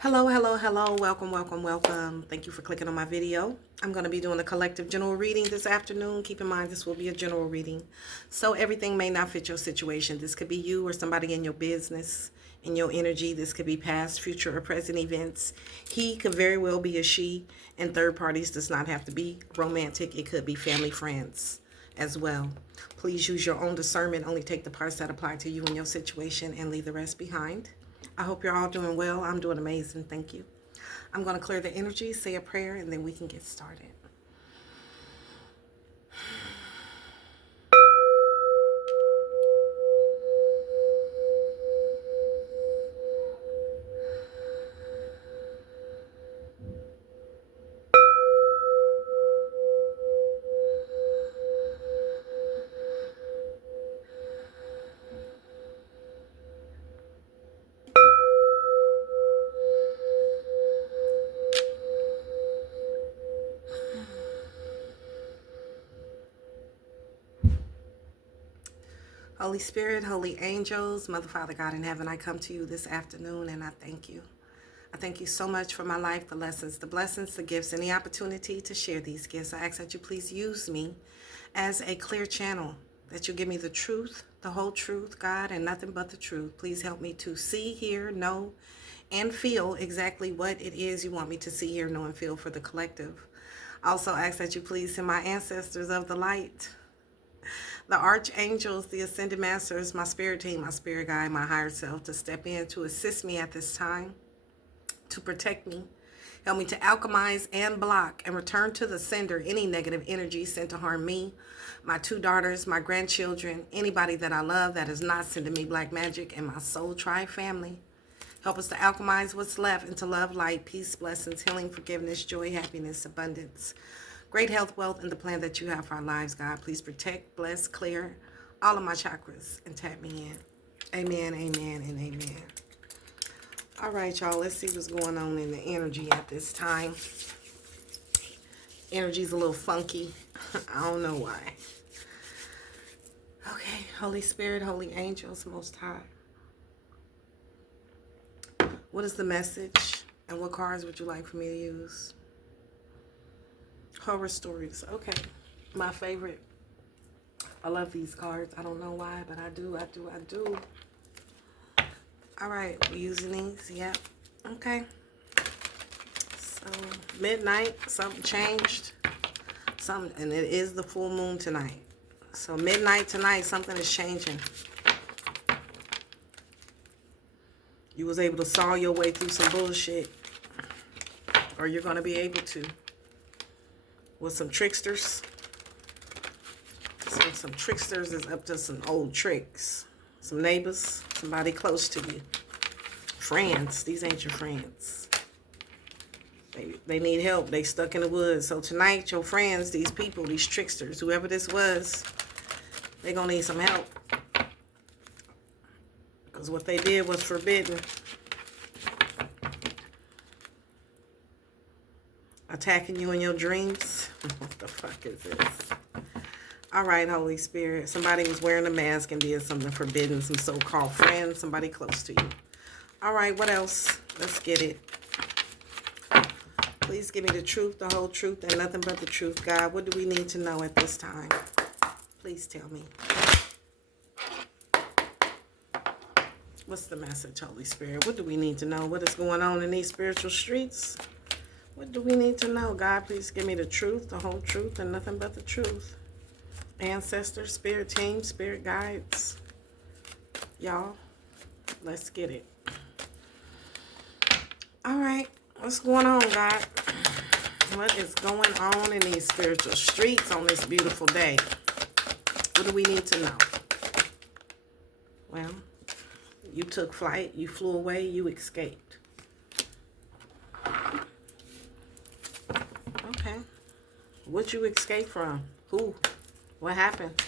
Hello, hello, hello. Welcome, welcome, welcome. Thank you for clicking on my video. I'm going to be doing a collective general reading this afternoon. Keep in mind, this will be a general reading. So everything may not fit your situation. This could be you or somebody in your business, in your energy. This could be past, future, or present events. He could very well be a she, and third parties does not have to be romantic. It could be family, friends as well. Please use your own discernment. Only take the parts that apply to you and your situation and leave the rest behind. I hope you're all doing well. I'm doing amazing. Thank you. I'm going to clear the energy, say a prayer, and then we can get started. Holy Spirit, holy angels, Mother, Father, God in heaven, I come to you this afternoon and I thank you. I thank you so much for my life, the lessons, the blessings, the gifts, and the opportunity to share these gifts. I ask that you please use me as a clear channel, that you give me the truth, the whole truth, God, and nothing but the truth. Please help me to see, hear, know, and feel exactly what it is you want me to see, hear, know, and feel for the collective. I also ask that you please send my ancestors of the light, the archangels, the ascended masters, my spirit team, my spirit guide, my higher self, to step in to assist me at this time, to protect me. Help me to alchemize and block and return to the sender any negative energy sent to harm me, my two daughters, my grandchildren, anybody that I love that is not sending me black magic, and my soul tribe family. Help us to alchemize what's left into love, light, peace, blessings, healing, forgiveness, joy, happiness, abundance, great health, wealth, and the plan that you have for our lives, God. Please protect, bless, clear all of my chakras and tap me in. Amen, amen, and amen. All right, y'all, let's see what's going on in the energy at this time. Energy's a little funky. I don't know why. Okay, Holy Spirit, holy angels, Most High. What is the message, and what cards would you like for me to use? Horror stories. Okay, my favorite. I love these cards. I don't know why, but I do. All right, we're using these. Yep. Okay. So midnight, something changed. And it is the full moon tonight. So midnight tonight, something is changing. You was able to saw your way through some bullshit, or you're gonna be able to, with some tricksters. So some tricksters is up to some old tricks. Some neighbors, somebody close to you. Friends, these ain't your friends. They need help. They stuck in the woods. So tonight, your friends, these people, these tricksters, whoever this was, they gonna need some help. Because what they did was forbidden. Attacking you in your dreams. What the fuck is this? All right, Holy Spirit. Somebody was wearing a mask and did something forbidden. Some so-called friends. Somebody close to you. All right, what else? Let's get it. Please give me the truth, the whole truth, and nothing but the truth, God. What do we need to know at this time? Please tell me. What's the message, Holy Spirit? What do we need to know? What is going on in these spiritual streets? What do we need to know, God? Please give me the truth, the whole truth, and nothing but the truth. Ancestors, spirit team, spirit guides. Y'all, let's get it. All right, what's going on, God? What is going on in these spiritual streets on this beautiful day? What do we need to know? Well, you took flight, you flew away, you escaped. Okay. What you escape from? Who? What happened?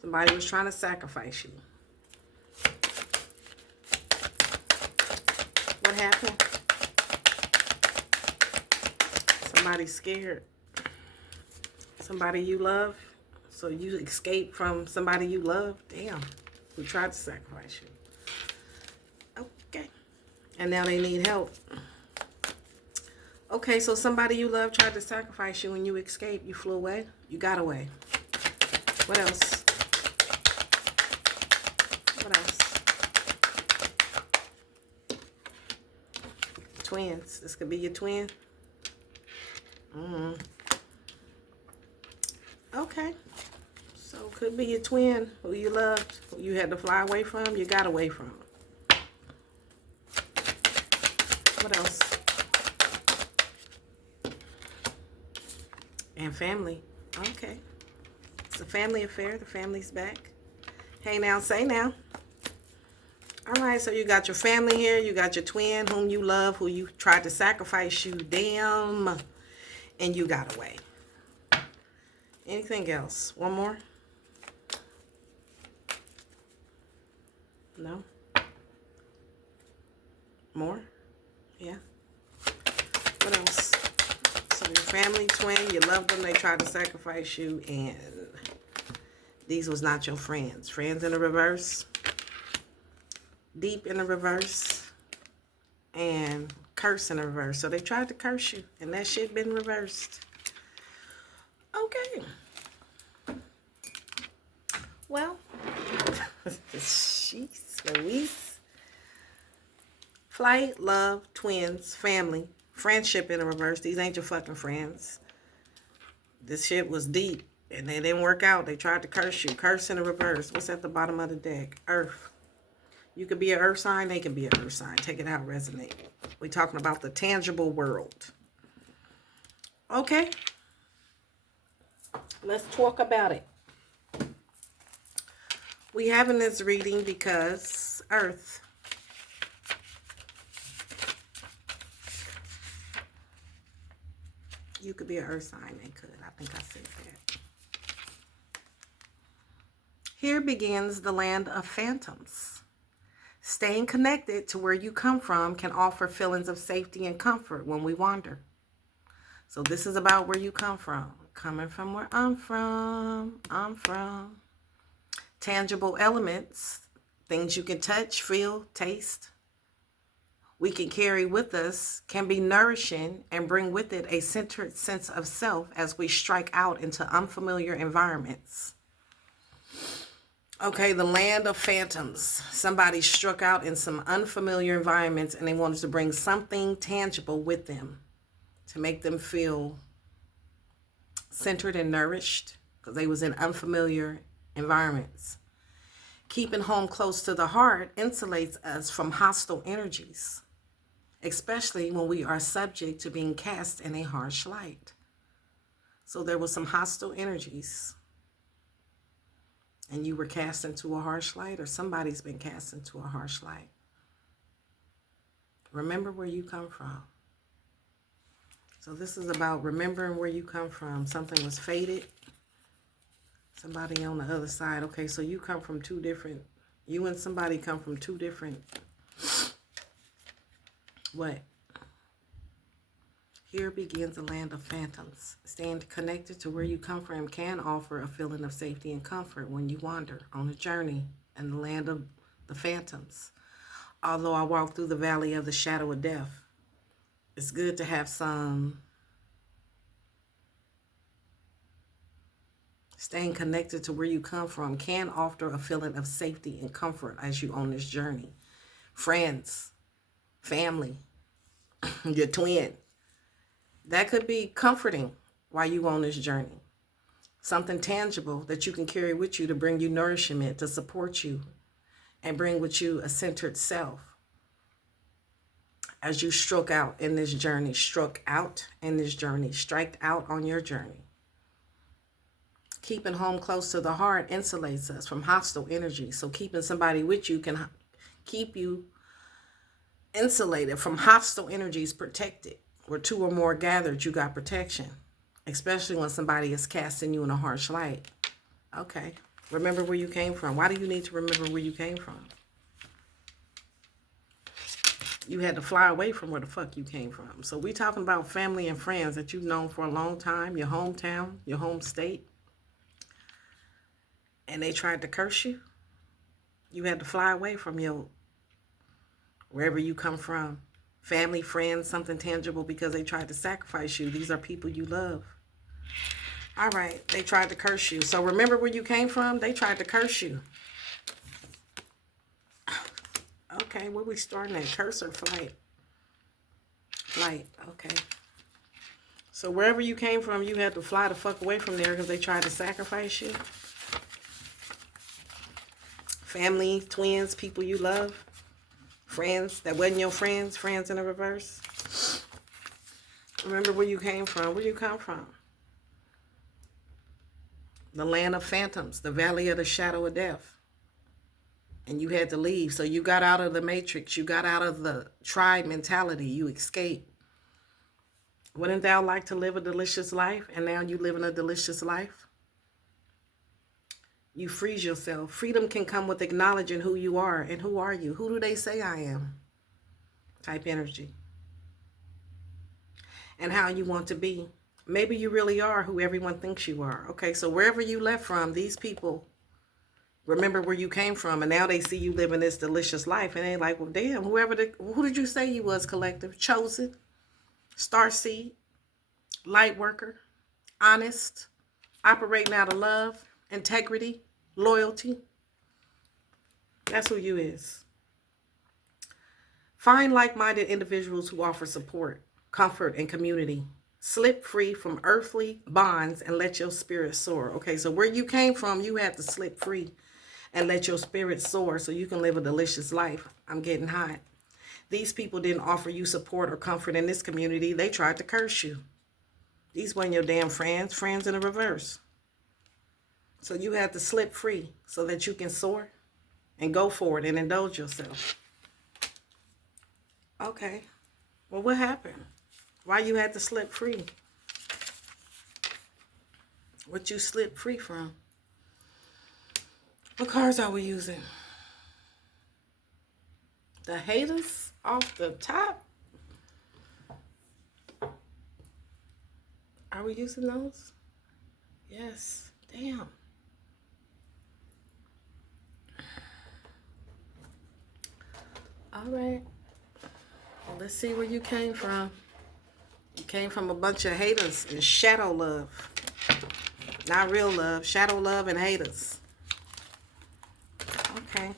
Somebody was trying to sacrifice you. What happened? Somebody scared. Somebody you love. So you escaped from somebody you love. Damn. Who tried to sacrifice you. Okay. and now they need help. Okay, so somebody you love tried to sacrifice you and you escaped. You flew away. You got away. What else? What else? Twins. This could be your twin. Okay. So could be your twin who you loved, who you had to fly away from, you got away from. What else? And family. Okay. It's a family affair. The family's back. Hey now, say now. All right, so you got your family here. You got your twin whom you love, who you tried to sacrifice you. Damn. And you got away. Anything else? One more? No? More? Yeah. What else? So your family, twin, you loved them, they tried to sacrifice you, and these was not your friends. Friends in the reverse. Deep in the reverse. And curse in the reverse. So they tried to curse you, and that shit been reversed. Okay. Well, jeez Louise. Flight, love, twins, family, friendship in the reverse. These ain't your fucking friends. This shit was deep, and they didn't work out. They tried to curse you. Curse in the reverse. What's at the bottom of the deck? Earth. You could be an earth sign. They can be an earth sign. Take it out, resonate. We're talking about the tangible world. Okay. Let's talk about it. We having this reading because Earth. You could be an earth sign. They could. I think I said that. Here begins the land of phantoms. Staying connected to where you come from can offer feelings of safety and comfort when we wander. So this is about where you come from. Coming from where I'm from. Tangible elements, things you can touch, feel, taste, we can carry with us, can be nourishing and bring with it a centered sense of self as we strike out into unfamiliar environments. Okay, the land of phantoms. Somebody struck out in some unfamiliar environments and they wanted to bring something tangible with them to make them feel centered and nourished because they was in unfamiliar environments. Keeping home close to the heart insulates us from hostile energies, especially when we are subject to being cast in a harsh light. So there was some hostile energies, and you were cast into a harsh light, or somebody's been cast into a harsh light. Remember where you come from. So this is about remembering where you come from. Something was fated. Somebody on the other side. Okay, so you come from two different, you and somebody come from two different, what? Here begins the land of phantoms. Staying connected to where you come from can offer a feeling of safety and comfort when you wander on a journey in the land of the phantoms. Although I walk through the valley of the shadow of death, it's good to have some. Staying connected to where you come from can offer a feeling of safety and comfort as you on this journey. Friends, family, your twin. That could be comforting while you on this journey. Something tangible that you can carry with you to bring you nourishment, to support you, and bring with you a centered self. As you strike out in this journey, striked out on your journey. Keeping home close to the heart insulates us from hostile energy. So keeping somebody with you can keep you insulated from hostile energies, protected. Where two or more gathered, you got protection. Especially when somebody is casting you in a harsh light. Okay. Remember where you came from. Why do you need to remember where you came from? You had to fly away from where the fuck you came from. So we talking about family and friends that you've known for a long time. Your hometown, your home state. And they tried to curse you. You had to fly away from your wherever you come from. Family, friends, something tangible because they tried to sacrifice you. These are people you love. All right, they tried to curse you. So remember where you came from? They tried to curse you. Okay, where we starting at? Curse or flight? Flight, okay. So wherever you came from, you had to fly the fuck away from there because they tried to sacrifice you. Family, twins, people you love. Friends that wasn't your friends. Friends in the reverse. Remember where you came from. Where you come from? The land of phantoms. The valley of the shadow of death. And you had to leave. So you got out of the matrix. You got out of the tribe mentality. You escaped. Wouldn't thou like to live a delicious life? And now you living a delicious life? You freeze yourself. Freedom can come with acknowledging who you are. And who are you? Who do they say I am? Type energy. And how you want to be. Maybe you really are who everyone thinks you are. Okay, so wherever you left from, these people remember where you came from. And now they see you living this delicious life. And they're like, well, damn, who did you say you was, collective? Chosen, starseed, light worker, honest, operating out of love, integrity, loyalty. That's who you is. Find like-minded individuals who offer support, comfort, and community. Slip free from earthly bonds and let your spirit soar. Okay, so where you came from, you had to slip free and let your spirit soar so you can live a delicious life. I'm getting hot. These people didn't offer you support or comfort in this community. They tried to curse you. These weren't your damn friends. Friends in the reverse. So you had to slip free so that you can soar and go forward and indulge yourself. Okay. Well, what happened? Why you had to slip free? What you slipped free from? What cards are we using? The haters off the top? Are we using those? Yes. Damn. All right. Well, let's see where you came from. You came from a bunch of haters and shadow love. Not real love. Shadow love and haters. Okay.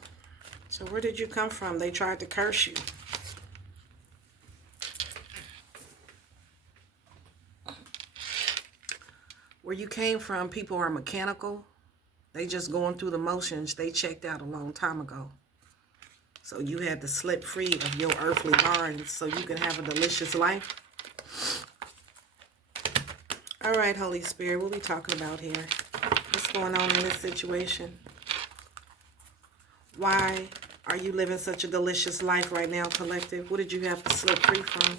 So where did you come from? They tried to curse you. Where you came from, people are mechanical. They just going through the motions. They checked out a long time ago. So you had to slip free of your earthly bonds so you can have a delicious life. All right, Holy Spirit, what are we talking about here? What's going on in this situation? Why are you living such a delicious life right now, collective? What did you have to slip free from?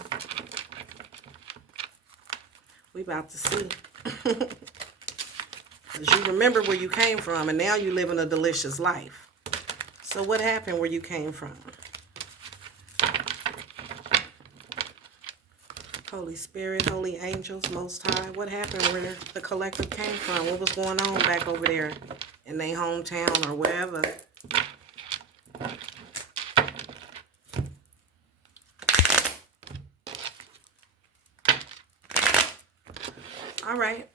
We about to see. Because you remember where you came from, and now you're living a delicious life. So what happened where you came from? Holy Spirit, holy angels, most high. What happened where the collective came from? What was going on back over there in their hometown or wherever? All right.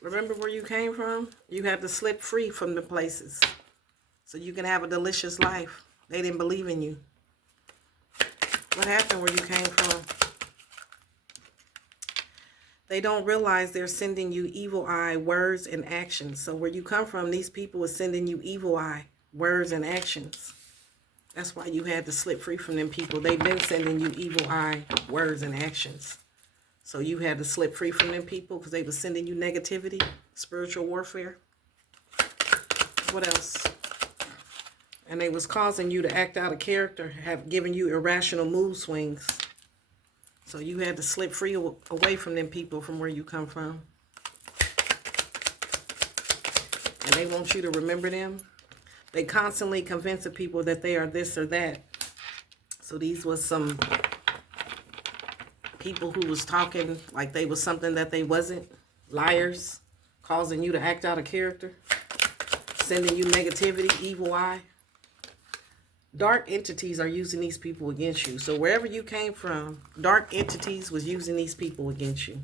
Remember where you came from? You had to slip free from the places so you can have a delicious life. They didn't believe in you. What happened where you came from? They don't realize they're sending you evil eye words and actions. So where you come from, these people are sending you evil eye words and actions. That's why you had to slip free from them people. They've been sending you evil eye words and actions. So you had to slip free from them people because they were sending you negativity, spiritual warfare. What else? And they was causing you to act out of character, have given you irrational mood swings. So you had to slip free away from them people from where you come from. And they want you to remember them. They constantly convince the people that they are this or that. So these was some people who was talking like they was something that they wasn't. Liars, causing you to act out of character, sending you negativity, evil eye, Dark entities are using these people against you. So wherever you came from, dark entities was using these people against you.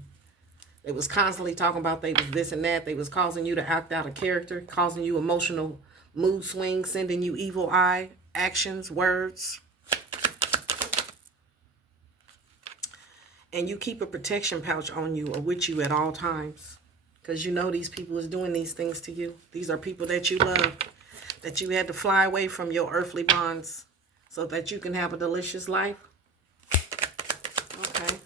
They was constantly talking about they was this and that. They was causing you to act out of character, causing you emotional mood swings, sending you evil eye actions, words. And you keep a protection pouch on you or with you at all times. Because you know these people is doing these things to you. These are people that you love, that you had to fly away from your earthly bonds so that you can have a delicious life. Okay.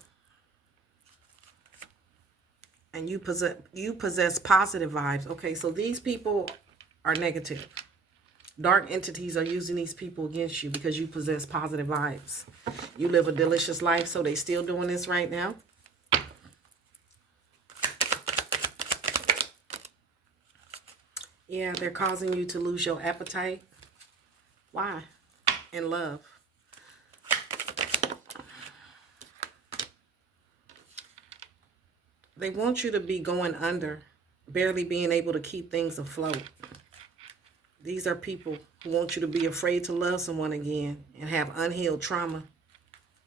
And you possess positive vibes. Okay, so these people are negative. Dark entities are using these people against you because you possess positive vibes. You live a delicious life, so they still doing this right now. Yeah, they're causing you to lose your appetite. Why? In love. They want you to be going under, barely being able to keep things afloat. These are people who want you to be afraid to love someone again and have unhealed trauma.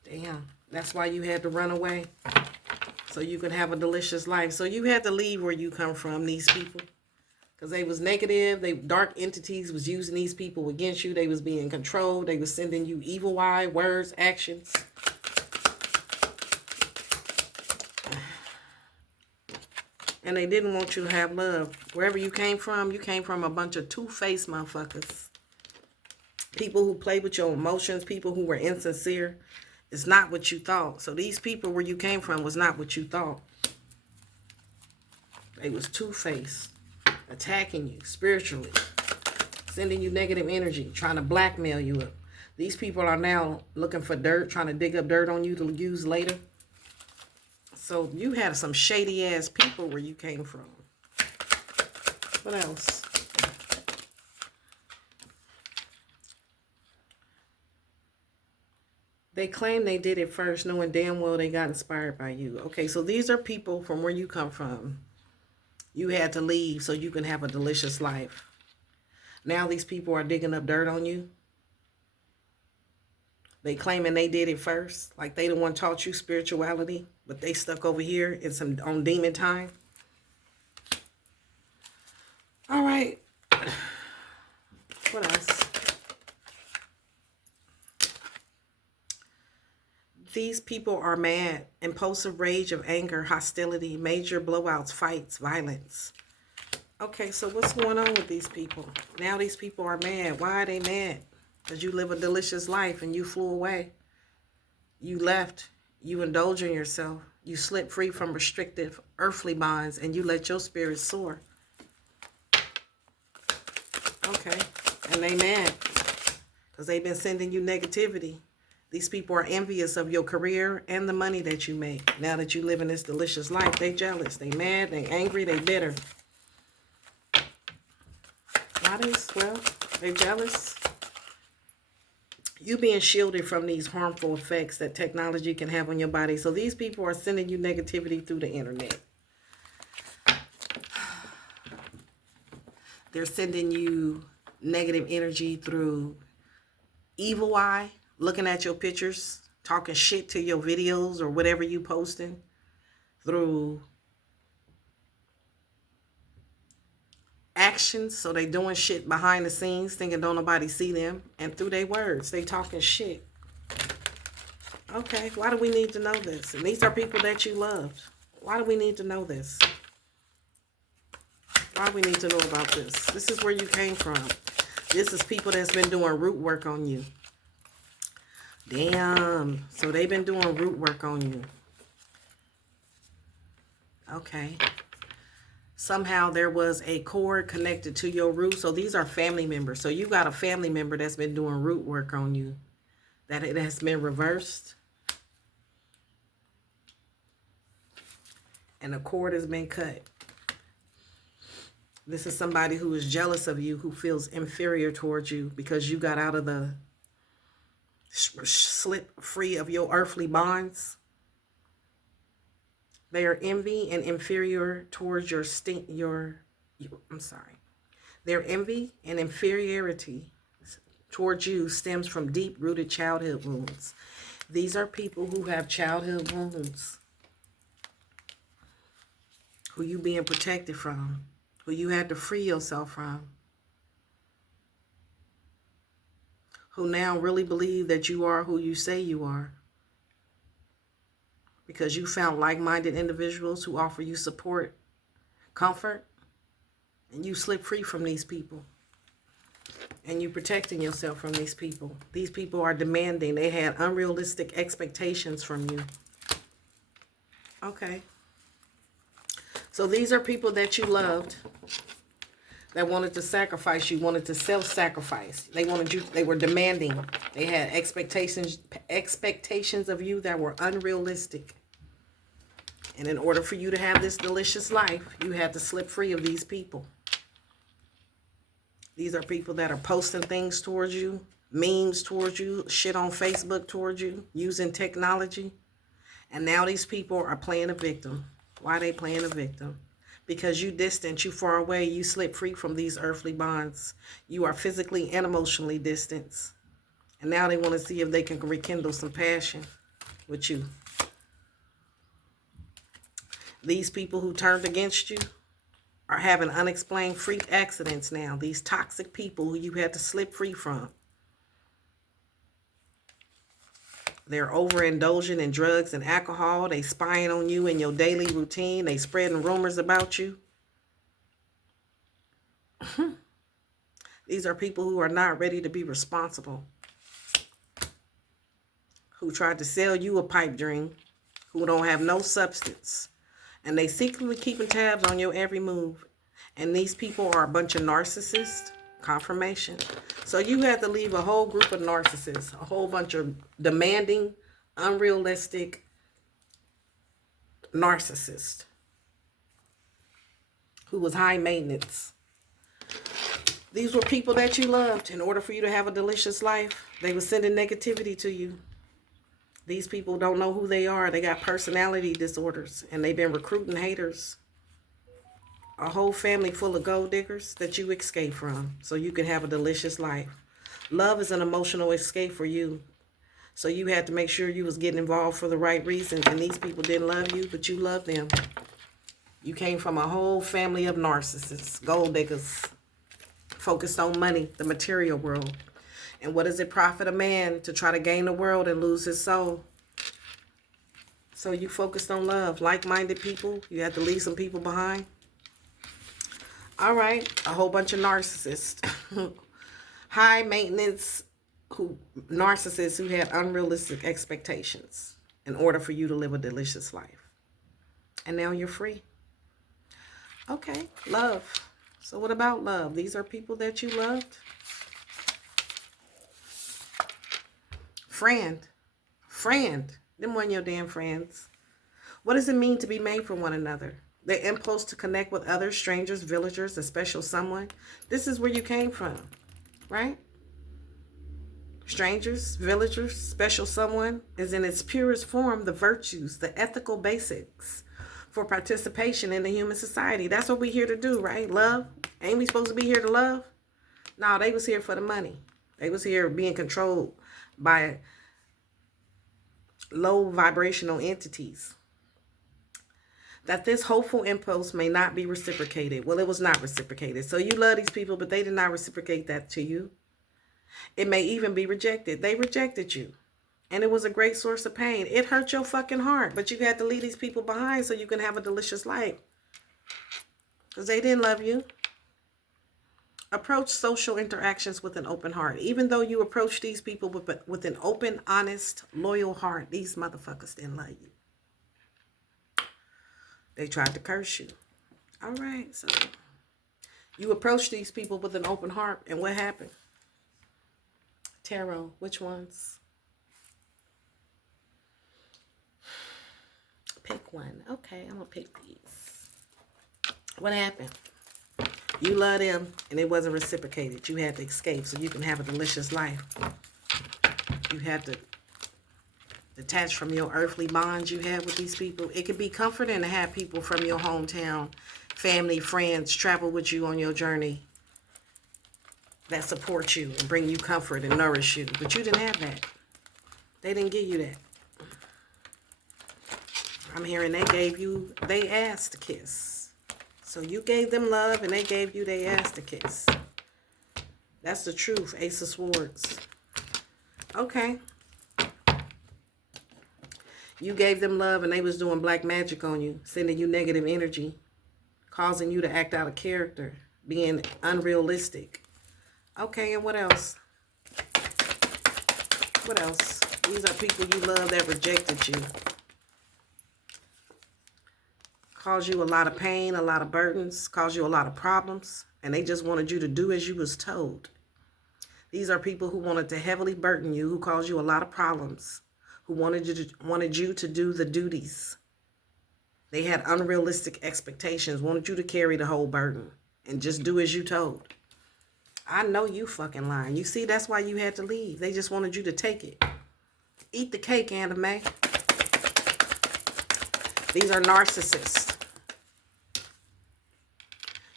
Damn, that's why you had to run away, so you could have a delicious life. So you had to leave where you come from, these people. Because they was negative. Dark entities was using these people against you. They was being controlled. They was sending you evil eye, words, actions. And they didn't want you to have love. Wherever you came from a bunch of two-faced motherfuckers. People who play with your emotions, people who were insincere. It's not what you thought. So these people where you came from was not what you thought. They was two-faced. Attacking you spiritually, sending you negative energy, trying to blackmail you up. These people are now looking for dirt, trying to dig up dirt on you to use later. So you had some shady ass people where you came from. What else? They claim they did it first, knowing damn well they got inspired by you. Okay, so these are people from where you come from. You had to leave so you can have a delicious life. Now these people are digging up dirt on you. They claiming they did it first. Like they the one taught you spirituality, but they stuck over here in some on demon time. All right. What else? These people are mad, impulsive rage of anger, hostility, major blowouts, fights, violence. Okay, so what's going on with these people? Now these people are mad. Why are they mad? Because you live a delicious life and you flew away. You left. You indulge in yourself. You slip free from restrictive earthly bonds and you let your spirit soar. Okay, and they mad because they've been sending you negativity. These people are envious of your career and the money that you make. Now that you live in this delicious life, they jealous, they mad, they angry, they bitter. Why they jealous. You being shielded from these harmful effects that technology can have on your body. So these people are sending you negativity through the internet. They're sending you negative energy through evil eye. Looking at your pictures, talking shit to your videos or whatever you posting, through actions. So they doing shit behind the scenes, thinking don't nobody see them, and through their words, they talking shit. Okay, why do we need to know this? And these are people that you loved. Why do we need to know this? Why do we need to know about this? This is where you came from. This is people that's been doing root work on you. Damn. So they've been doing root work on you. Okay. Somehow there was a cord connected to your root. So these are family members. So you got a family member that's been doing root work on you. That it has been reversed. And the cord has been cut. This is somebody who is jealous of you, who feels inferior towards you because you got out of the slip free of your earthly bonds. They are envy and inferior towards They're envy and inferiority towards you stems from deep-rooted childhood wounds. These are people who have childhood wounds, who you being protected from, who you had to free yourself from, who now really believe that you are who you say you are, because you found like-minded individuals who offer you support, comfort, and you slip free from these people. And you protecting yourself from these people. These people are demanding. They had unrealistic expectations from you. Okay. So these are people that you loved, that wanted to sacrifice you, wanted to self-sacrifice. They wanted you, they were demanding. They had expectations of you that were unrealistic. And in order for you to have this delicious life, you had to slip free of these people. These are people that are posting things towards you, memes towards you, shit on Facebook towards you, using technology. And now these people are playing a victim. Why are they playing a victim? Because you distant, you far away, you slip free from these earthly bonds. You are physically and emotionally distant. And now they want to see if they can rekindle some passion with you. These people who turned against you are having unexplained freak accidents now. These toxic people who you had to slip free from. They're overindulging in drugs and alcohol. They spying on you in your daily routine. They spreading rumors about you. These are people who are not ready to be responsible. Who tried to sell you a pipe dream. Who don't have no substance. And they secretly keeping tabs on your every move. And these people are a bunch of narcissists. Confirmation. So you had to leave a whole group of narcissists. A whole bunch of demanding, unrealistic narcissists. Who was high maintenance. These were people that you loved. In order for you to have a delicious life, they were sending negativity to you. These people don't know who they are. They got personality disorders. And they've been recruiting haters. A whole family full of gold diggers that you escape from. So you can have a delicious life. Love is an emotional escape for you. So you had to make sure you was getting involved for the right reasons. And these people didn't love you, but you loved them. You came from a whole family of narcissists. Gold diggers. Focused on money. The material world. And what does it profit a man to try to gain the world and lose his soul? So you focused on love. Like-minded people. You had to leave some people behind. All right. A whole bunch of narcissists. High maintenance narcissists who had unrealistic expectations in order for you to live a delicious life. And now you're free. Okay. Love. So what about love? These are people that you loved. Friend. Them weren't your damn friends. What does it mean to be made for one another? The impulse to connect with others, strangers, villagers, a special someone. This is where you came from, right? Strangers, villagers, special someone is in its purest form the virtues, the ethical basics for participation in the human society. That's what we're here to do, right? Love. Ain't we supposed to be here to love? No, they was here for the money. They was here being controlled by low vibrational entities. That this hopeful impulse may not be reciprocated. Well, it was not reciprocated. So you love these people, but they did not reciprocate that to you. It may even be rejected. They rejected you. And it was a great source of pain. It hurt your fucking heart. But you had to leave these people behind so you can have a delicious life. Because they didn't love you. Approach social interactions with an open heart. Even though you approach these people with an open, honest, loyal heart, these motherfuckers didn't love you. They tried to curse you. All right, so you approach these people with an open heart, and what happened? Tarot, which ones? Pick one. Okay, I'm going to pick these. What happened? You love them, and it wasn't reciprocated. You had to escape so you can have a delicious life. You had to detach from your earthly bonds you had with these people. It could be comforting to have people from your hometown, family, friends, travel with you on your journey. that support you and bring you comfort and nourish you. But you didn't have that. They didn't give you that. I'm hearing they gave you they ass to kiss. So you gave them love and they gave you their ass to kiss. That's the truth, Ace of Swords. Okay. You gave them love and they was doing black magic on you, sending you negative energy, causing you to act out of character, being unrealistic. Okay, and what else? What else? These are people you love that rejected you. Caused you a lot of pain, a lot of burdens, caused you a lot of problems, and they just wanted you to do as you was told. These are people who wanted to heavily burden you, who caused you a lot of problems, who wanted you to do the duties. They had unrealistic expectations, wanted you to carry the whole burden and just do as you told. I know you fucking lying. You see, that's why you had to leave. They just wanted you to take it. Eat the cake, Anime. These are narcissists.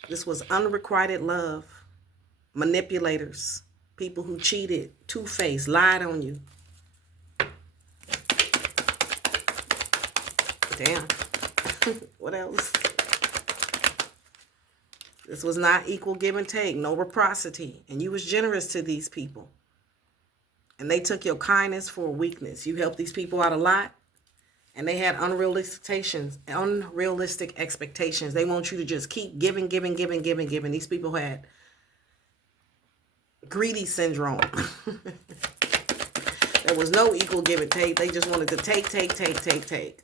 This was unrequited love. Manipulators. People who cheated, two-faced, lied on you. Damn. What else? This was not equal give and take, no reciprocity. And you was generous to these people. And they took your kindness for a weakness. You helped these people out a lot. And they had unrealistic expectations. They want you to just keep giving. These people had greedy syndrome. There was no equal give and take. They just wanted to take.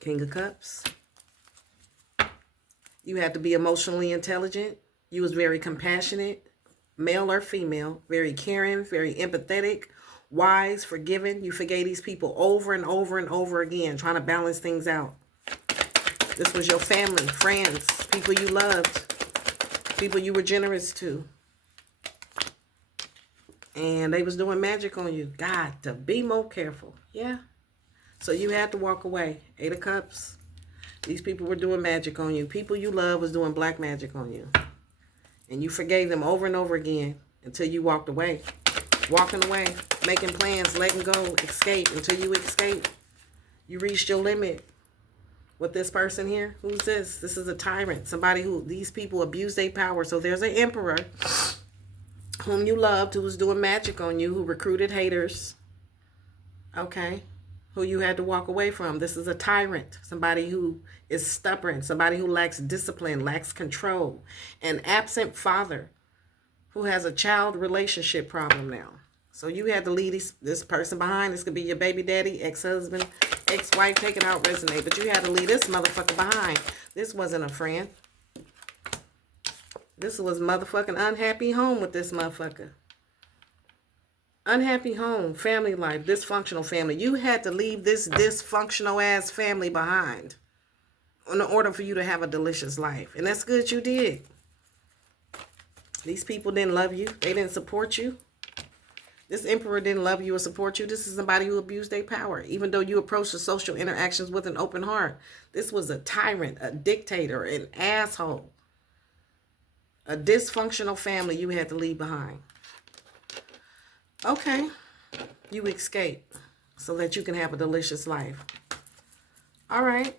King of Cups. You had to be emotionally intelligent. You was very compassionate, male or female, very caring, very empathetic, wise, forgiving. You forgave these people over and over again, trying to balance things out. This was your family, friends, people you loved, people you were generous to. And they was doing magic on you. Got to be more careful. Yeah. So you had to walk away. 8 of Cups. These people were doing magic on you. People you love was doing black magic on you. And you forgave them over and over again until you walked away. Walking away, making plans, letting go, escape. Until you escape, you reached your limit. With this person here, who's this? This is a tyrant. Somebody who, these people abuse their power. So there's an emperor whom you loved, who was doing magic on you, who recruited haters. Okay. Who you had to walk away from. This is a tyrant, somebody who is stubborn, somebody who lacks discipline, lacks control, an absent father who has a child relationship problem now. So you had to leave this person behind. This could be your baby daddy, ex-husband, ex-wife, take it out, resonate. But you had to leave this motherfucker behind. This wasn't a friend. This was motherfucking unhappy home with this motherfucker. Unhappy home, family life, dysfunctional family. You had to leave this dysfunctional ass family behind in order for you to have a delicious life. And that's good you did. These people didn't love you. They didn't support you. This emperor didn't love you or support you. This is somebody who abused their power. Even though you approached the social interactions with an open heart. This was a tyrant, a dictator, an asshole. A dysfunctional family you had to leave behind. Okay, you escape so that you can have a delicious life. All right.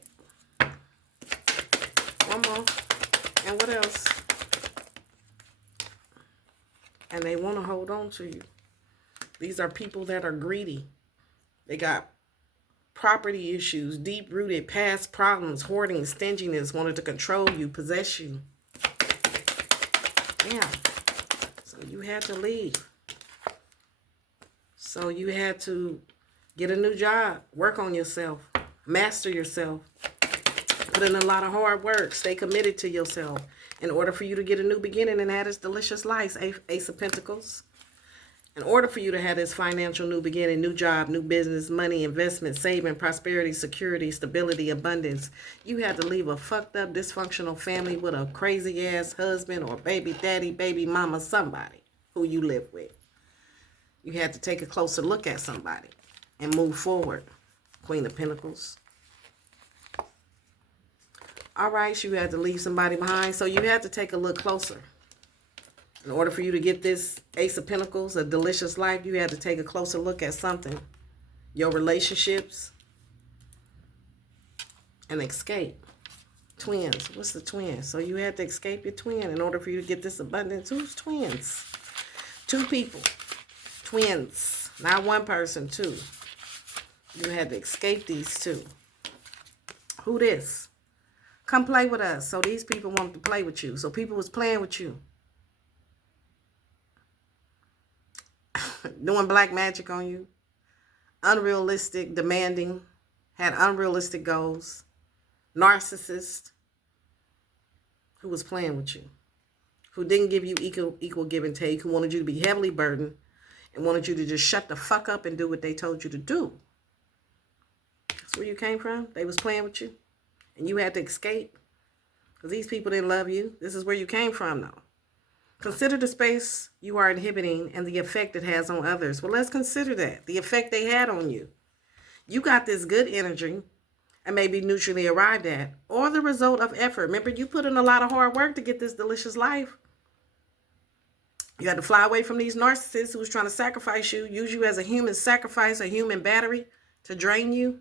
One more. And what else? And they want to hold on to you. These are people that are greedy. They got property issues, deep-rooted past problems, hoarding, stinginess, wanted to control you, possess you. Yeah. So you had to leave. So you had to get a new job, work on yourself, master yourself, put in a lot of hard work, stay committed to yourself in order for you to get a new beginning and have this delicious life, Ace of Pentacles. In order for you to have this financial new beginning, new job, new business, money, investment, saving, prosperity, security, stability, abundance, you had to leave a fucked up, dysfunctional family with a crazy ass husband or baby daddy, baby mama, somebody who you live with. You had to take a closer look at somebody and move forward. Queen of Pentacles. All right, you had to leave somebody behind, so you had to take a look closer. In order for you to get this Ace of Pentacles, a delicious life, you had to take a closer look at something. Your relationships. And escape. Twins. What's the twin? So you had to escape your twin in order for you to get this abundance. Who's twins? Two people. Twins. Not one person, two. You had to escape these two. Who this? Come play with us. So these people wanted to play with you. So people was playing with you. Doing black magic on you. Unrealistic, demanding. Had unrealistic goals. Narcissist. Who was playing with you. Who didn't give you equal give and take. Who wanted you to be heavily burdened. And wanted you to just shut the fuck up and do what they told you to do. That's where you came from. They was playing with you. And you had to escape. Because these people didn't love you. This is where you came from, though. Consider the space you are inhibiting and the effect it has on others. Well, let's consider that. The effect they had on you. You got this good energy and maybe neutrally arrived at. Or the result of effort. Remember, you put in a lot of hard work to get this delicious life. You had to fly away from these narcissists who was trying to sacrifice you. Use you as a human sacrifice, a human battery to drain you.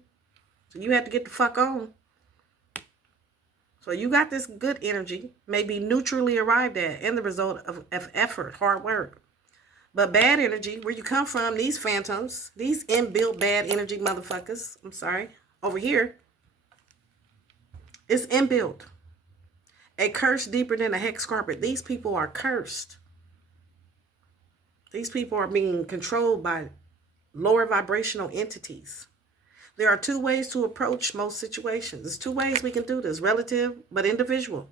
So you had to get the fuck on. So you got this good energy, maybe neutrally arrived at, and the result of effort, hard work. But bad energy, where you come from, these phantoms, these inbuilt bad energy motherfuckers, I'm sorry, over here, it's inbuilt. A curse deeper than a hex carpet. These people are cursed. These people are being controlled by lower vibrational entities. There are two ways to approach most situations. There's two ways we can do this, relative but individual.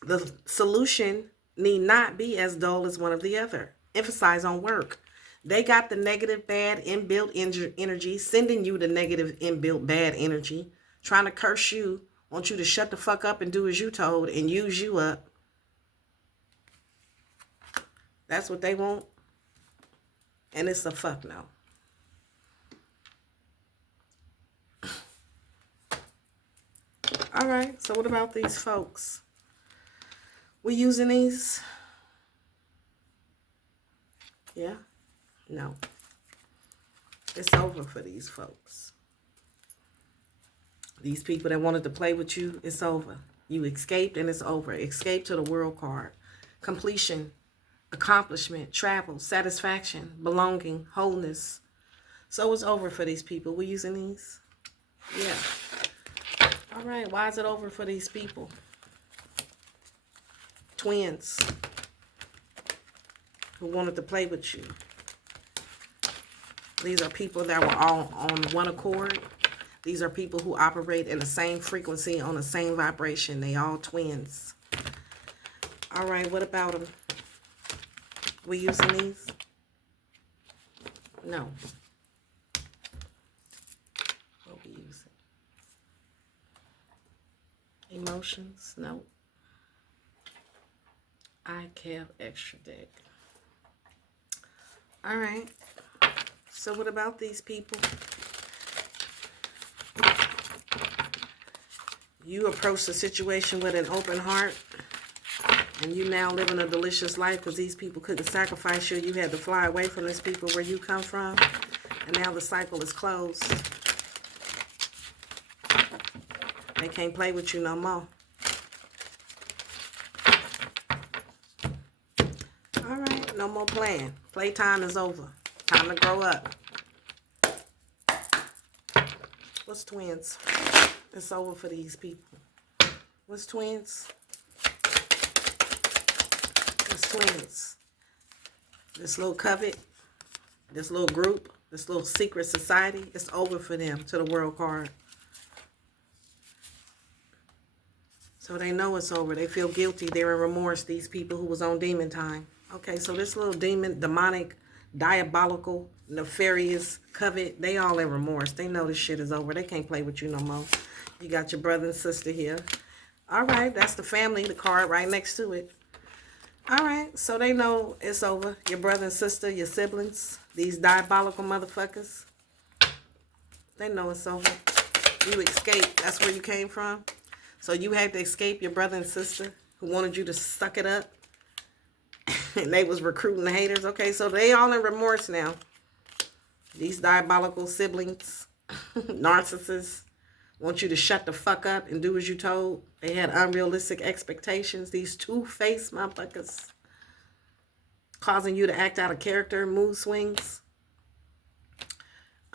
The solution need not be as dull as one of the other. Emphasize on work. They got the negative, bad, inbuilt energy, sending you the negative, inbuilt, bad energy, trying to curse you, want you to shut the fuck up and do as you told and use you up. That's what they want. And it's a fuck no. All right, so what about these folks? We using these? Yeah? No. It's over for these folks. These people that wanted to play with you, it's over. You escaped and it's over. Escape to the world card. Completion, accomplishment, travel, satisfaction, belonging, wholeness. So it's over for these people. We using these? Yeah. All right, why is it over for these people? Twins who wanted to play with you. These are people that were all on one accord. These are people who operate in the same frequency, on the same vibration. They all twins. All right, what about them? We using these? No. What we using? Emotions? No. I have extra deck. All right. So what about these people? You approach the situation with an open heart. And you now living a delicious life because these people couldn't sacrifice you. You had to fly away from these people where you come from. And now the cycle is closed. They can't play with you no more. All right, no more playing. Playtime is over. Time to grow up. What's twins? It's over for these people. What's twins? What's twins? This little covet, this little group, this little secret society, it's over for them to the world card. So they know it's over. They feel guilty. They're in remorse, these people who was on demon time. Okay, so this little demon, demonic, diabolical, nefarious covet, they all in remorse. They know this shit is over. They can't play with you no more. You got your brother and sister here. All right, that's the family, the card right next to it. All right, so they know it's over. Your brother and sister, your siblings, these diabolical motherfuckers, they know it's over. You escaped. That's where you came from. So you had to escape your brother and sister. who wanted you to suck it up. And they was recruiting the haters. Okay, so they all in remorse now. These diabolical siblings, narcissists, want you to shut the fuck up and do as you told. They had unrealistic expectations. These two-faced motherfuckers causing you to act out of character, mood swings.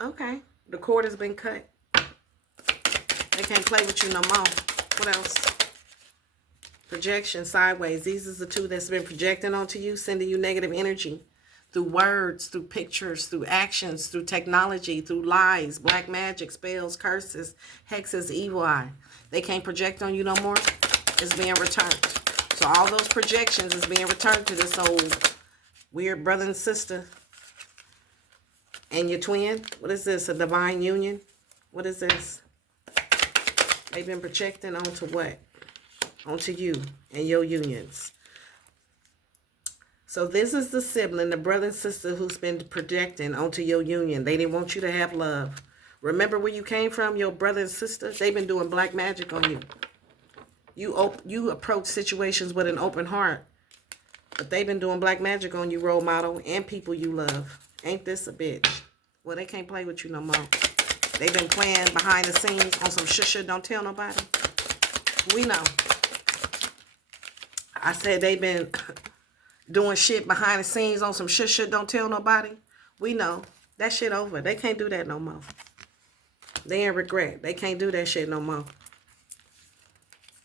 Okay, the cord has been cut. They can't play with you no more. What else? Projection sideways. These is the two that's been projecting onto you, sending you negative energy through words, through pictures, through actions, through technology, through lies, black magic, spells, curses, hexes, evil eye. They can't project on you no more. It's being returned. So all those projections is being returned to this old weird brother and sister. And your twin. What is this? A divine union? What is this? They've been projecting onto what? Onto you and your unions. So this is the sibling, the brother and sister who's been projecting onto your union. They didn't want you to have love. Remember where you came from, your brother and sister? They've been doing black magic on you. You approach situations with an open heart. But they've been doing black magic on you, role model, and people you love. Ain't this a bitch? Well, they can't play with you no more. They've been playing behind the scenes on some shit, don't tell nobody. We know. I said they've been doing shit behind the scenes on some shit, don't tell nobody. We know. That shit over. They can't do that no more. They in regret. They can't do that shit no more.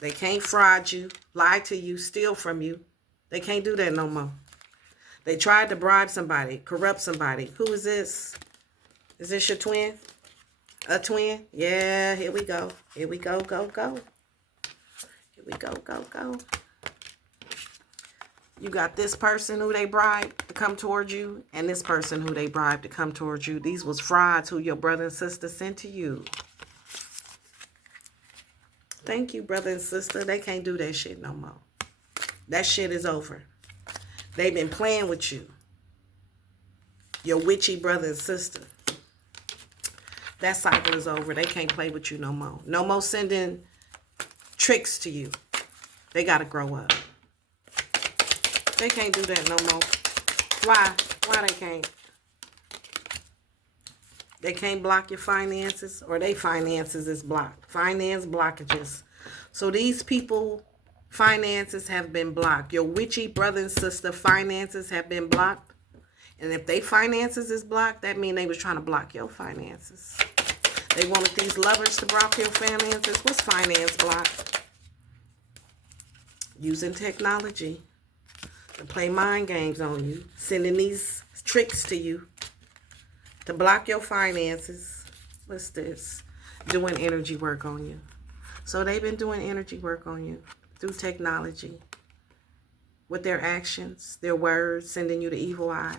They can't fraud you, lie to you, steal from you. They can't do that no more. They tried to bribe somebody, corrupt somebody. Who is this? Is this your twin? A twin? Yeah, here we go. Here we go, go. Here we go, go. You got this person who they bribed to come towards you, and this person who they bribed to come towards you. These was frauds who your brother and sister sent to you. Thank you, brother and sister. They can't do that shit no more. That shit is over. They've been playing with you. Your witchy brother and sister. That cycle is over. They can't play with you no more. No more sending tricks to you. They got to grow up. They can't do that no more. Why? Why they can't? They can't block your finances, or their finances is blocked. Finance blockages. So these people, finances have been blocked. Your witchy brother and sister finances have been blocked. And if they finances is blocked, that means they was trying to block your finances. They wanted these lovers to block your finances. What's finance blocked? Using technology to play mind games on you, sending these tricks to you to block your finances. What's this? Doing energy work on you. So they've been doing energy work on you through technology, with their actions, their words, sending you the evil eye,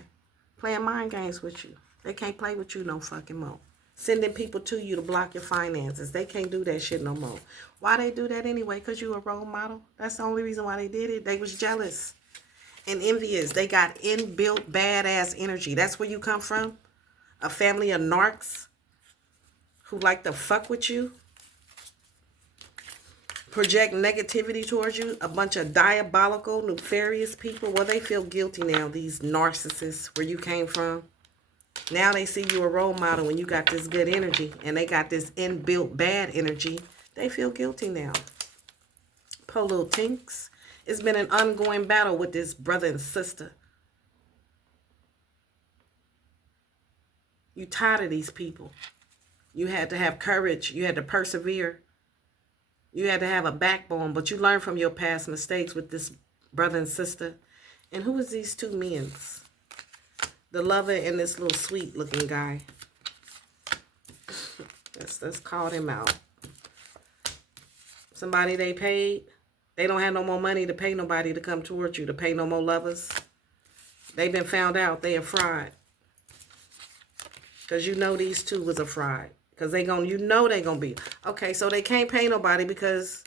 playing mind games with you. They can't play with you no fucking more. Sending people to you to block your finances. They can't do that shit no more. Why they do that anyway? Because you a role model. That's the only reason why they did it. They was jealous and envious. They got inbuilt badass energy. That's where you come from. A family of narcs who like to fuck with you. Project negativity towards you. A bunch of diabolical, nefarious people. Well, they feel guilty now, these narcissists, where you came from. Now they see you a role model when you got this good energy, and they got this inbuilt bad energy. They feel guilty now. Po little tinks. It's been an ongoing battle with this brother and sister. You tired of these people. You had to have courage. You had to persevere. You had to have a backbone, but you learned from your past mistakes with this brother and sister. And who is these two men? The lover and this little sweet looking guy. Let's call him out. Somebody they paid. They don't have no more money to pay nobody to come towards you, to pay no more lovers. They've been found out. They a fraud. Because you know these two was a fraud. Because they gonna, you know they gonna be. Okay, so they can't pay nobody because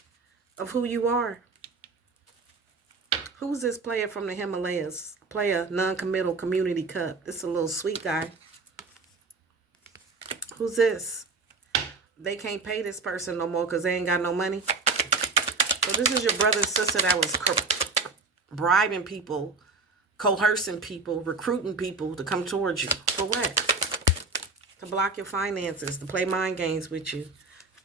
of who you are. Who's this player from the Himalayas? Player, non-committal community cup. This is a little sweet guy. Who's this? They can't pay this person no more because they ain't got no money. So this is your brother and sister that was bribing people, coercing people, recruiting people to come towards you. For what? To block your finances, to play mind games with you.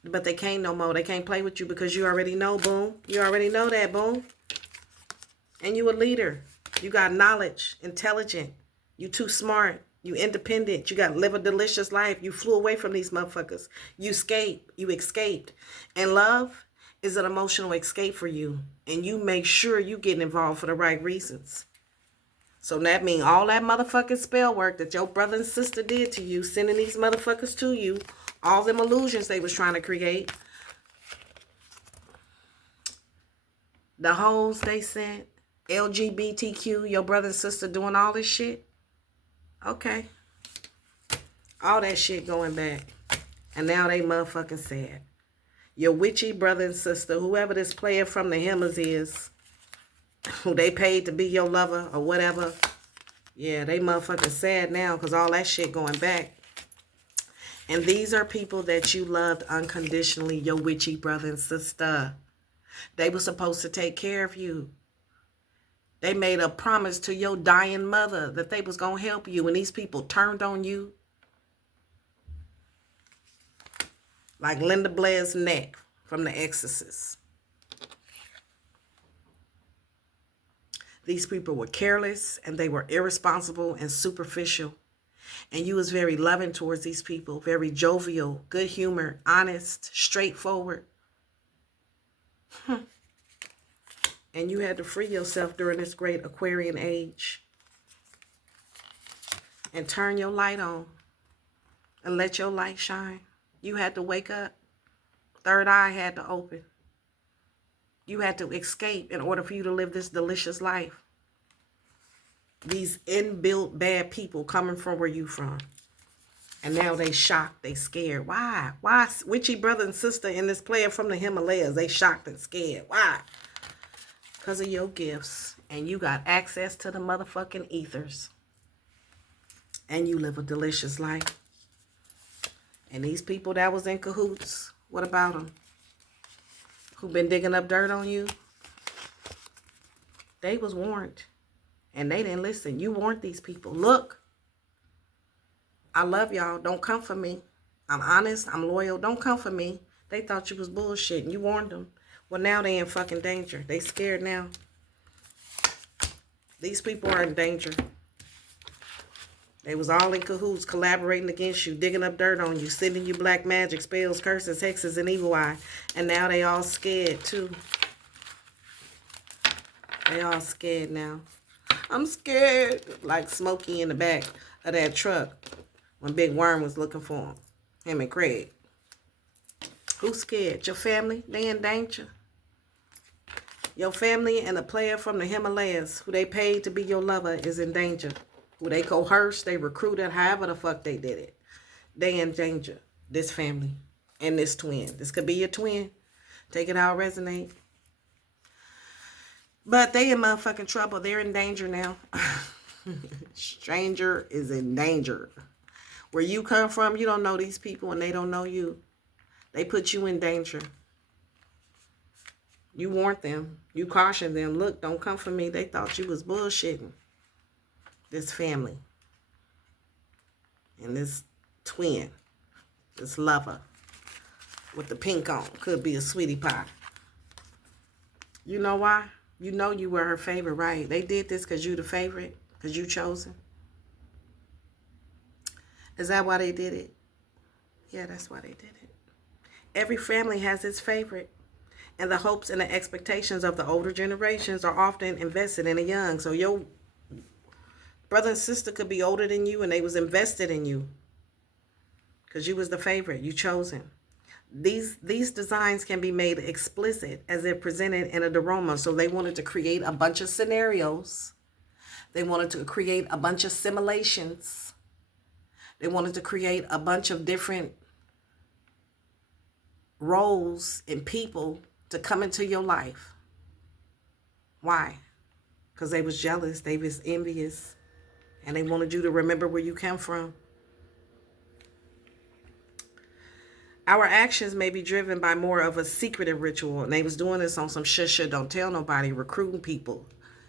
But they can't no more. They can't play with you because you already know, boom. You already know that, boom. And you a leader. You got knowledge, intelligent. You too smart. You independent. You got to live a delicious life. You flew away from these motherfuckers. You escaped. You escaped. And love is an emotional escape for you. And you make sure you get involved for the right reasons. So that means all that motherfucking spell work that your brother and sister did to you, sending these motherfuckers to you, all them illusions they was trying to create, the hoes they sent, LGBTQ, your brother and sister doing all this shit. Okay. All that shit going back. And now they motherfucking sad. Your witchy brother and sister, whoever this player from the Himmers is, who they paid to be your lover or whatever, yeah, they motherfucking sad now because all that shit going back. And these are people that you loved unconditionally, your witchy brother and sister. They were supposed to take care of you. They made a promise to your dying mother that they was going to help you. And these people turned on you like Linda Blair's neck from The Exorcist. These people were careless and they were irresponsible and superficial. And you was very loving towards these people, very jovial, good humor, honest, straightforward. And you had to free yourself during this great Aquarian age. And turn your light on. And let your light shine. You had to wake up. Third eye had to open. You had to escape in order for you to live this delicious life. These inbuilt bad people coming from where you from. And now they shocked, they scared. Why? Why witchy brother and sister in this player from the Himalayas, they shocked and scared. Why? Because of your gifts. And you got access to the motherfucking ethers. And you live a delicious life. And these people that was in cahoots, what about them? Who been digging up dirt on you? They was warned. And they didn't listen. You warned these people. Look, I love y'all. Don't come for me. I'm honest. I'm loyal. Don't come for me. They thought you was bullshit. You warned them. Well, now they in fucking danger. They scared now. These people are in danger. They was all in cahoots, collaborating against you, digging up dirt on you, sending you black magic, spells, curses, hexes, and evil eye. And now they all scared, too. They all scared now. I'm scared. Like Smokey in the back of that truck when Big Worm was looking for him. Him and Craig. Who's scared? Your family? They in danger. Your family and a player from the Himalayas who they paid to be your lover is in danger. Who they coerced, they recruited, however the fuck they did it. They in danger. This family and this twin. This could be your twin. Take it how it resonate. But they in motherfucking trouble. They're in danger now. Stranger is in danger. Where you come from, you don't know these people and they don't know you. They put you in danger. You warned them. You cautioned them. Look, don't come for me. They thought you was bullshitting. This family. And this twin. This lover. With the pink on. Could be a sweetie pie. You know why? You know you were her favorite, right? They did this because you the favorite? Because you chosen? Is that why they did it? Yeah, that's why they did it. Every family has its favorite. And the hopes and the expectations of the older generations are often invested in the young. So your brother and sister could be older than you and they was invested in you. Because you was the favorite. You chosen. These designs can be made explicit as they're presented in a diorama. So they wanted to create a bunch of scenarios. They wanted to create a bunch of simulations. They wanted to create a bunch of different roles and people to come into your life. Why? Because they was jealous. They was envious. And they wanted you to remember where you came from. Our actions may be driven by more of a secretive ritual. And they was doing this on some shit, don't tell nobody, recruiting people.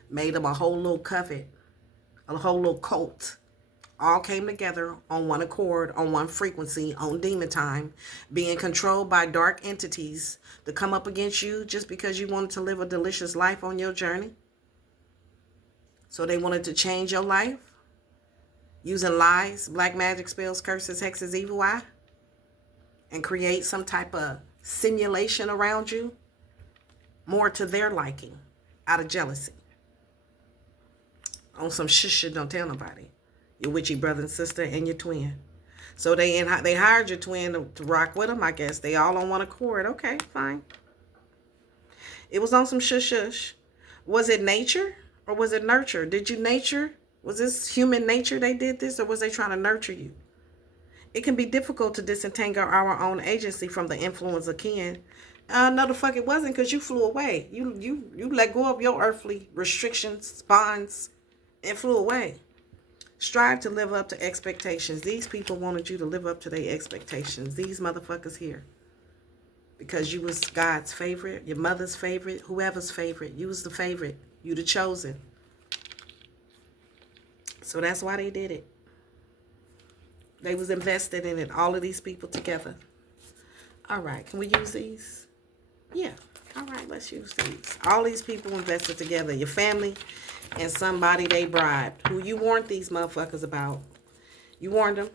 Made them a whole little covet, a whole little cult. All came together on one accord, on one frequency, on demon time, being controlled by dark entities to come up against you just because you wanted to live a delicious life on your journey. So they wanted to change your life using lies, black magic spells, curses, hexes, evil eye, and create some type of simulation around you more to their liking out of jealousy. On some shit don't tell nobody. Your witchy brother and sister and your twin. So they hired your twin to rock with them, I guess. They all on one accord. Okay, fine. It was on some shush. Was it nature or was it nurture? Did you nature? Was this human nature they did this, or was they trying to nurture you? It can be difficult to disentangle our own agency from the influence of kin. No, the fuck it wasn't, because you flew away. You let go of your earthly restrictions, bonds, and flew away. Strive to live up to expectations. These people wanted you to live up to their expectations. These motherfuckers here. Because you was God's favorite, your mother's favorite, whoever's favorite. You was the favorite. You the chosen. So that's why they did it. They was invested in it. All of these people together. All right. Can we use these? Yeah. All right. Let's use these. All these people invested together. Your family and somebody they bribed. Who you warned these motherfuckers about. You warned them.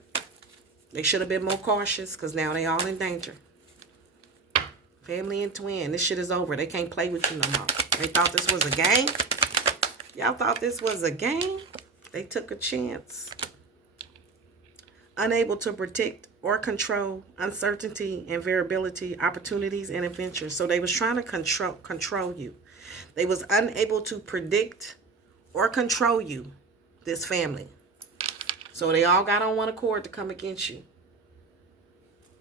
They should have been more cautious, because now they all in danger. Family and twin. This shit is over. They can't play with you no more. They thought this was a game. Y'all thought this was a game? They took a chance. Unable to predict or control uncertainty and variability, opportunities and adventures. So they was trying to control you. They was unable to predict or control you, this family. So they all got on one accord to come against you,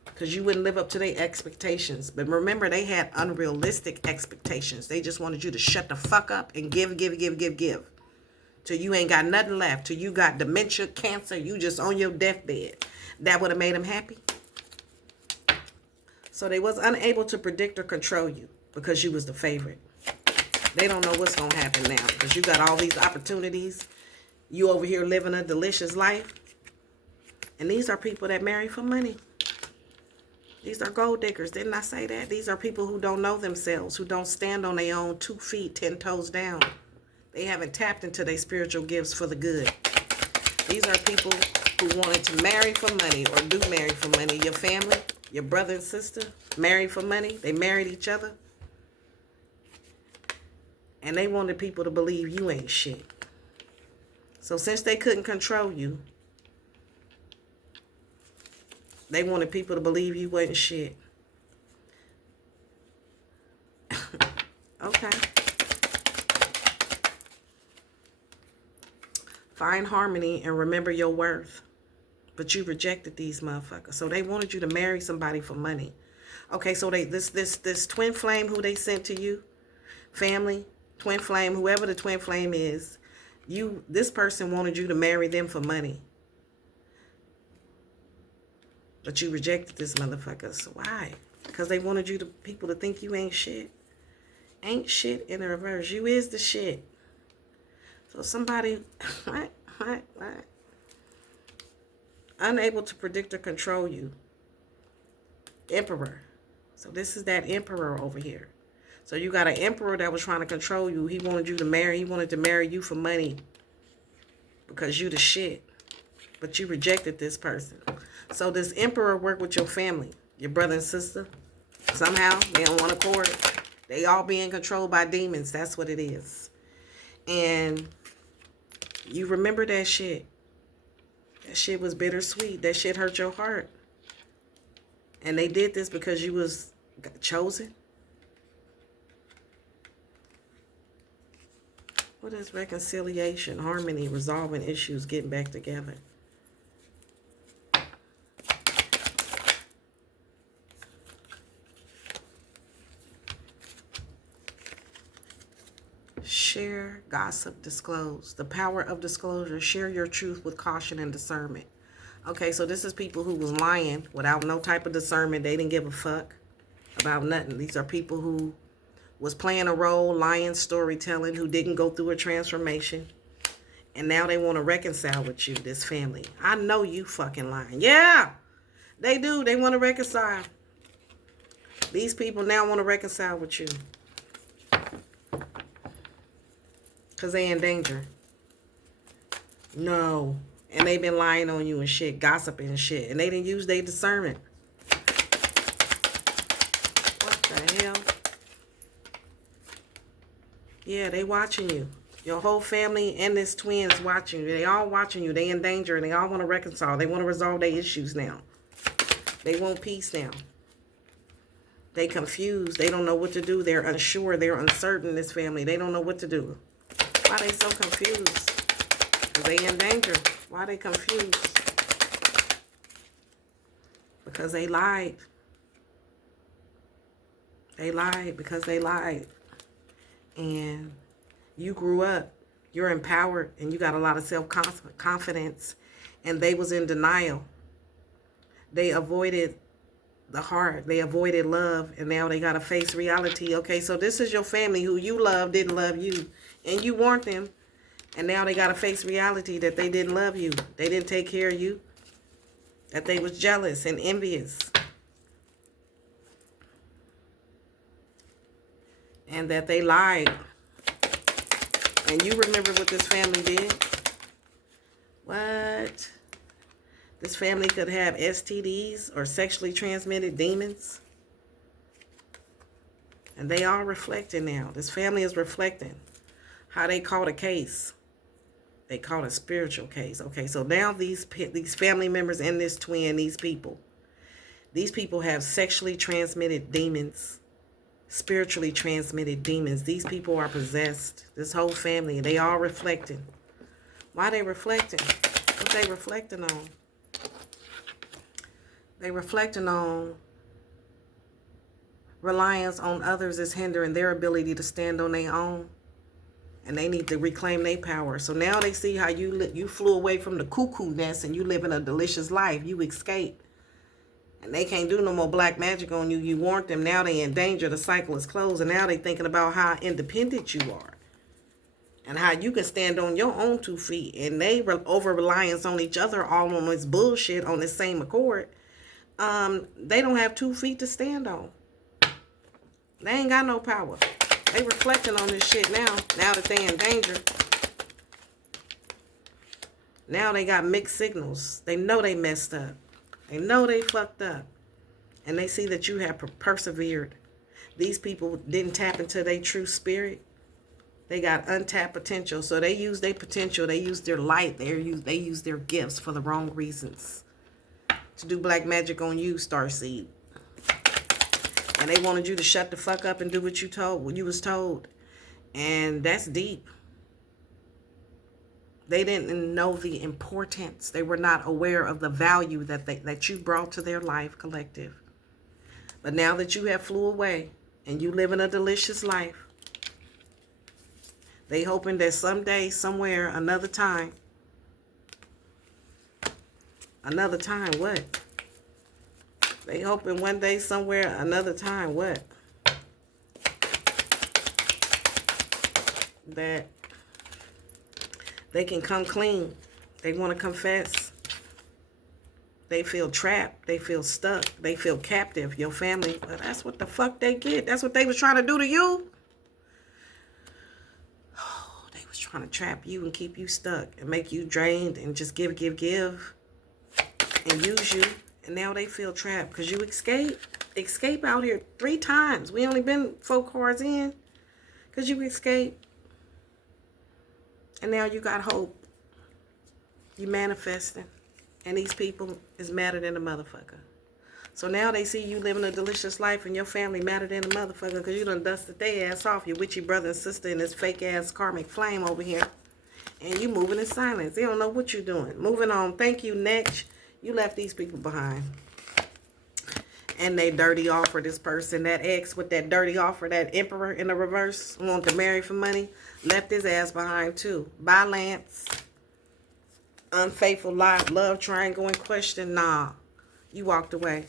because you wouldn't live up to their expectations. But remember, they had unrealistic expectations. They just wanted you to shut the fuck up and give. Till you ain't got nothing left. Till you got dementia, cancer, you just on your deathbed. That would have made them happy. So they was unable to predict or control you, because you was the favorite. They don't know what's going to happen now, because you got all these opportunities. You over here living a delicious life. And these are people that marry for money. These are gold diggers. Didn't I say that? These are people who don't know themselves, who don't stand on their own 2 feet, 10 toes down. They haven't tapped into their spiritual gifts for the good. These are people who wanted to marry for money, or do marry for money. Your family, your brother and sister, married for money. They married each other. And they wanted people to believe you ain't shit. So since they couldn't control you, they wanted people to believe you wasn't shit. Okay. Find harmony and remember your worth. But you rejected these motherfuckers. So they wanted you to marry somebody for money. Okay, so this twin flame who they sent to you, family, twin flame, whoever the twin flame is, this person wanted you to marry them for money. But you rejected this motherfucker. So why? Because they wanted people to think you ain't shit. Ain't shit in the reverse. You is the shit. So somebody, what? Unable to predict or control you. Emperor. So this is that emperor over here. So you got an emperor that was trying to control you. He wanted to marry you for money. Because you the shit. But you rejected this person. So this emperor worked with your family, your brother and sister. Somehow they on one accord. They all being controlled by demons. That's what it is. And you remember that shit. That shit was bittersweet. That shit hurt your heart. And they did this because you was chosen. What is reconciliation, harmony, resolving issues, getting back together? Share, gossip, disclose. The power of disclosure. Share your truth with caution and discernment. Okay, so this is people who was lying without no type of discernment. They didn't give a fuck about nothing. These are people who was playing a role, lying, storytelling, who didn't go through a transformation. And now they want to reconcile with you, this family. I know you fucking lying. Yeah, they do. They want to reconcile. These people now want to reconcile with you. Because they in danger. No. And they been lying on you and shit, gossiping and shit. And they didn't use their discernment. What the hell? Yeah, they watching you. Your whole family and this twins watching you. They all watching you. They in danger and they all want to reconcile. They want to resolve their issues now. They want peace now. They confused. They don't know what to do. They're unsure. They're uncertain, this family. They don't know what to do. Why they so confused? Because they in danger. Why they confused? Because they lied. They lied because they lied. And you grew up, you're empowered, and you got a lot of self-confidence, and they was in denial. They avoided the heart. They avoided love, and now they got to face reality. Okay, so this is your family who you love didn't love you, and you warned them, and now they got to face reality that they didn't love you. They didn't take care of you, that they was jealous and envious, and that they lied. And you remember what this family did? What? This family could have STDs or sexually transmitted demons. And they are reflecting now. This family is reflecting how they caught a case. They caught a spiritual case. Okay, so now these family members and this twin, these people have sexually transmitted demons. Spiritually transmitted demons. These people are possessed. This whole family, they all reflecting. Why they reflecting? What they reflecting on? They reflecting on reliance on others is hindering their ability to stand on their own. And they need to reclaim their power. So now they see how you flew away from the cuckoo nest and you living a delicious life. You escaped. And they can't do no more black magic on you. You warned them. Now they in danger. The cycle is closed. And now they thinking about how independent you are. And how you can stand on your own 2 feet. And they over-reliance on each other all on this bullshit on this same accord. They don't have 2 feet to stand on. They ain't got no power. They reflecting on this shit now. Now that they in danger. Now they got mixed signals. They know they messed up. They know they fucked up. And they see that you have persevered. These people didn't tap into their true spirit. They got untapped potential. So they use their potential. They use their light. They use their gifts for the wrong reasons. To do black magic on you, Starseed. And they wanted you to shut the fuck up and do what you was told. And that's deep. They didn't know the importance. They were not aware of the value that you brought to their life collective. But now that you have flew away and you living a delicious life, they hoping that someday, somewhere, another time, what? They hoping one day, somewhere, another time, what? That they can come clean. They want to confess. They feel trapped. They feel stuck. They feel captive. Your family, well, that's what the fuck they get. That's what they was trying to do to you. Oh, they was trying to trap you and keep you stuck and make you drained and just give and use you. And now they feel trapped because you escape out here 3 times. We only been 4 cards in because you escaped. And now you got hope. You manifesting. And these people is madder than a motherfucker. So now they see you living a delicious life and your family madder than a motherfucker because you done dusted their ass off, your witchy brother and sister in this fake ass karmic flame over here. And you moving in silence. They don't know what you're doing. Moving on. Thank you, next. You left these people behind. And they dirty offer this person, that ex with that dirty offer, that emperor in the reverse, wanted to marry for money, left his ass behind too. Bye, Lance. unfaithful love triangle in question. Nah, you walked away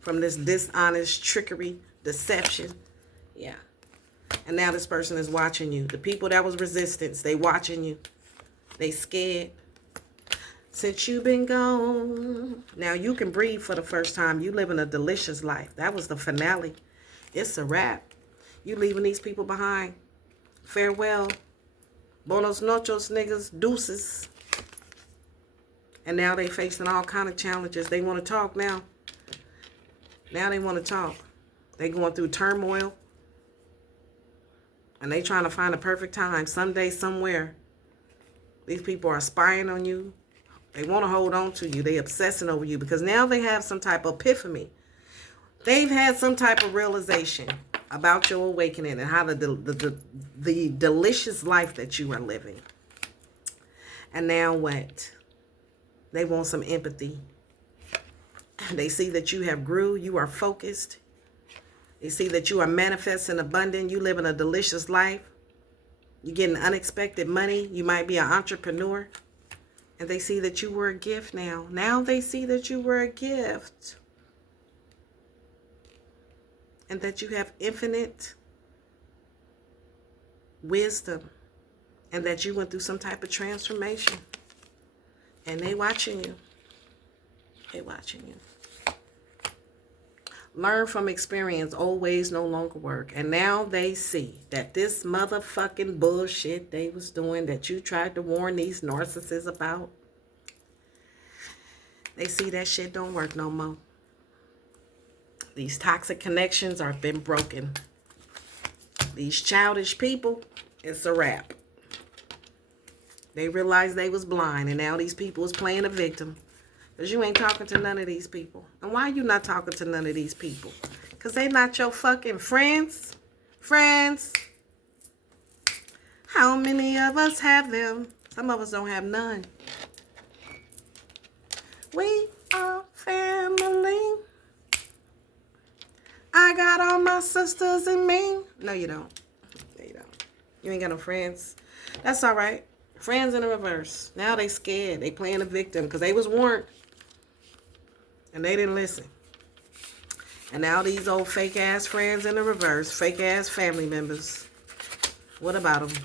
from this dishonest trickery, deception. Yeah. And now this person is watching you. The people that was resistance, they watching you. They scared. Since you've been gone, now you can breathe for the first time. You living a delicious life. That was the finale. It's a wrap. You leaving these people behind. Farewell. Buenos noches, niggas. Deuces. And now they facing all kind of challenges. They want to talk now. Now they want to talk. They going through turmoil. And they trying to find a perfect time. Someday, somewhere. These people are spying on you. They want to hold on to you. They obsessing over you because now they have some type of epiphany. They've had some type of realization about your awakening and how the delicious life that you are living. And now what? They want some empathy. They see that you have grew. You are focused. They see that you are manifesting abundant. You living a delicious life. You're getting unexpected money. You might be an entrepreneur. And they see that you were a gift now. Now they see that you were a gift. And that you have infinite wisdom. And that you went through some type of transformation. And they watching you. They watching you. Learn from experience. Old ways no longer work. And now they see that this motherfucking bullshit they was doing that you tried to warn these narcissists about. They see that shit don't work no more. These toxic connections are been broken. These childish people, it's a wrap. They realized they was blind and now these people is playing a victim. Because you ain't talking to none of these people. And why you not talking to none of these people? Because they not your fucking friends. Friends. How many of us have them? Some of us don't have none. We are family. I got all my sisters and me. No, you don't. No, you don't. You ain't got no friends. That's all right. Friends in the reverse. Now they scared. They playing a victim because they was warned. And they didn't listen. And now these old fake ass friends in the reverse. Fake ass family members. What about them?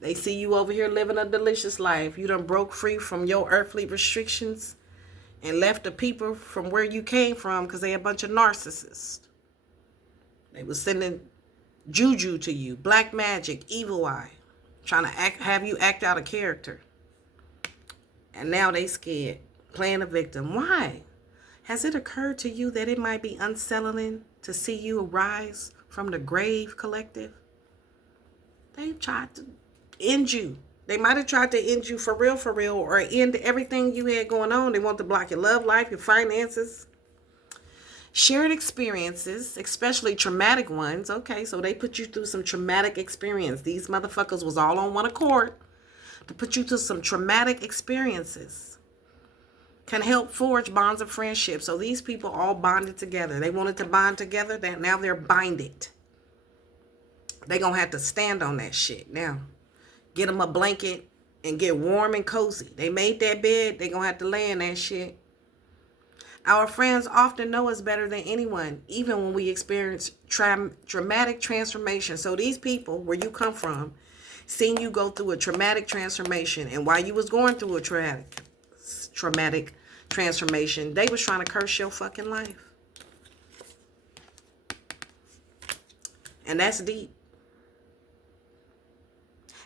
They see you over here living a delicious life. You done broke free from your earthly restrictions and left the people from where you came from because they a bunch of narcissists. They was sending juju to you, black magic, evil eye, trying to have you act out a character. And now they scared, playing a victim. Why? Has it occurred to you that it might be unsettling to see you rise from the grave, collective? They tried to end you. They might have tried to end you for real, or end everything you had going on. They want to block your love life, your finances. Shared experiences, especially traumatic ones. Okay, so they put you through some traumatic experience. These motherfuckers was all on one accord to put you through some traumatic experiences. Can help forge bonds of friendship. So these people all bonded together. They wanted to bond together. Now they're binded. They gonna have to stand on that shit now. Get them a blanket and get warm and cozy. They made that bed. They gonna have to lay in that shit. Our friends often know us better than anyone, even when we experience traumatic transformation. So these people, where you come from, seen you go through a traumatic transformation. And while you was going through a traumatic transformation, they was trying to curse your fucking life. And that's deep.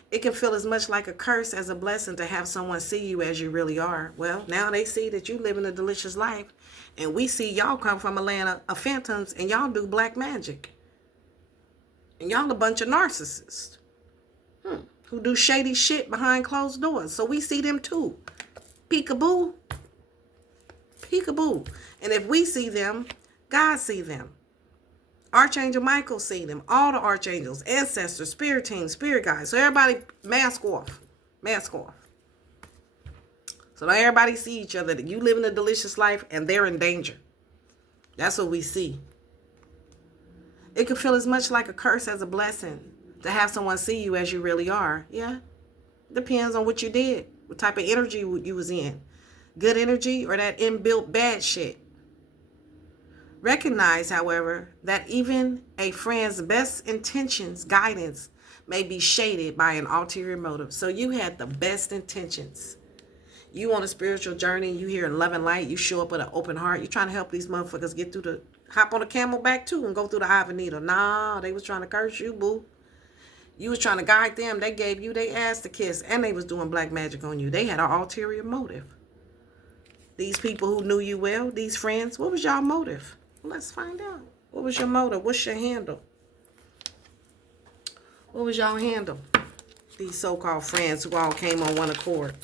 It can feel as much like a curse as a blessing to have someone see you as you really are. Well, now they see that you living a delicious life. And we see y'all come from a land of phantoms and y'all do black magic. And y'all a bunch of narcissists. Who do shady shit behind closed doors. So we see them too. Peekaboo. Peekaboo. And if we see them, God see them. Archangel Michael see them. All the archangels, ancestors, spirit teams, spirit guides. So everybody mask off. Mask off. So now everybody see each other. That you living a delicious life and they're in danger. That's what we see. It can feel as much like a curse as a blessing. to have someone see you as you really are. Yeah. Depends on what you did, what type of energy you was in. Good energy or that inbuilt bad shit. Recognize, however, that even a friend's best intentions, guidance, may be shaded by an ulterior motive. So you had the best intentions. You on a spiritual journey, you here in love and light, you show up with an open heart, you trying to help these motherfuckers get through hop on a camelback too and go through the eye of a needle. Nah, they was trying to curse you, boo. You was trying to guide them. They gave you their ass to kiss, and they was doing black magic on you. They had an ulterior motive. These people who knew you well, these friends, what was y'all motive? Let's find out. What was your motive? What's your handle? What was y'all handle? These so-called friends who all came on one accord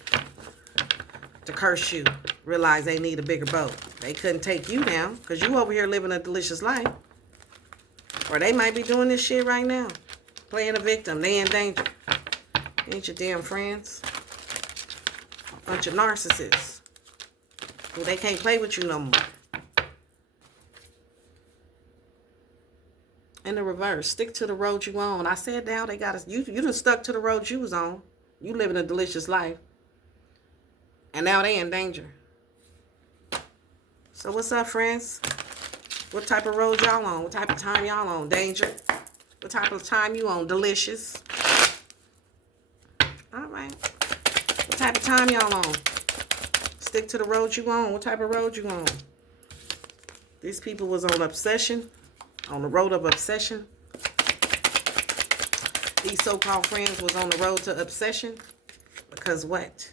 to curse you, realize they need a bigger boat. They couldn't take you down because you over here living a delicious life. Or they might be doing this shit right now. Playing a victim. They in danger. Ain't your damn friends. A bunch of narcissists. Who they can't play with you no more. In the reverse, stick to the road you on. I said now they got us. You done stuck to the road you was on. You living a delicious life. And now they in danger. So what's up, friends? What type of road y'all on? What type of time y'all on? Danger. What type of time you on? Delicious. All right. What type of time y'all on? Stick to the road you on. What type of road you on? These people was on obsession. On the road of obsession. These so-called friends was on the road to obsession. Because what?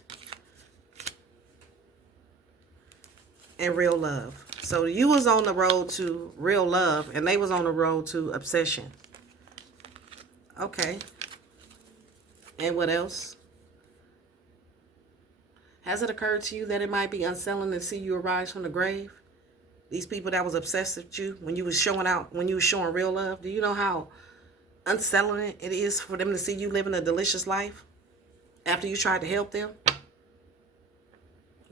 And real love. So you was on the road to real love. And they was on the road to obsession. Okay. And what else? Has it occurred to you that it might be unsettling to see you arise from the grave? These people that was obsessed with you when you was showing out, when you was showing real love. Do you know how unsettling it is for them to see you living a delicious life after you tried to help them?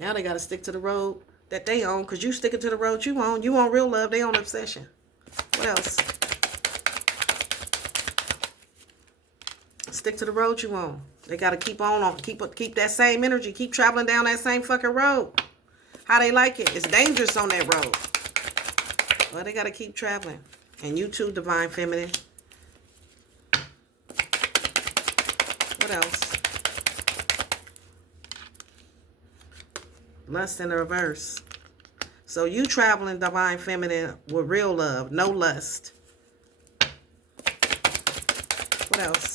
Now they got to stick to the road that they own because you sticking to the road you own. You on real love, they on obsession. What else? Stick to the road you on. They got to keep on, keep that same energy. Keep traveling down that same fucking road. How they like it. It's dangerous on that road. Well, they got to keep traveling. And you too, Divine Feminine. What else? Lust in the reverse. So you traveling, Divine Feminine, with real love. No lust. What else?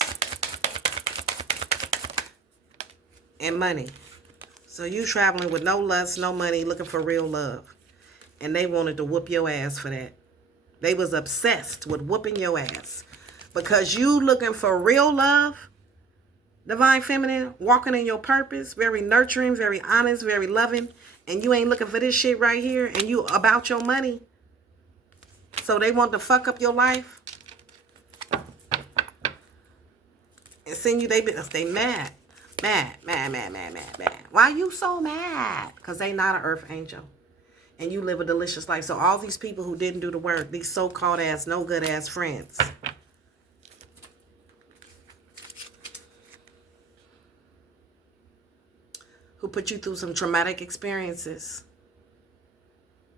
And money. So you traveling with no lust, no money, looking for real love. And they wanted to whoop your ass for that. They was obsessed with whooping your ass. Because you looking for real love, Divine Feminine, walking in your purpose, very nurturing, very honest, very loving. And you ain't looking for this shit right here. And you about your money. So they want to fuck up your life. And send you, they mad. Mad. Why you so mad? Because they not an earth angel. And you live a delicious life. So all these people who didn't do the work, these so-called ass, no good ass friends. Who put you through some traumatic experiences.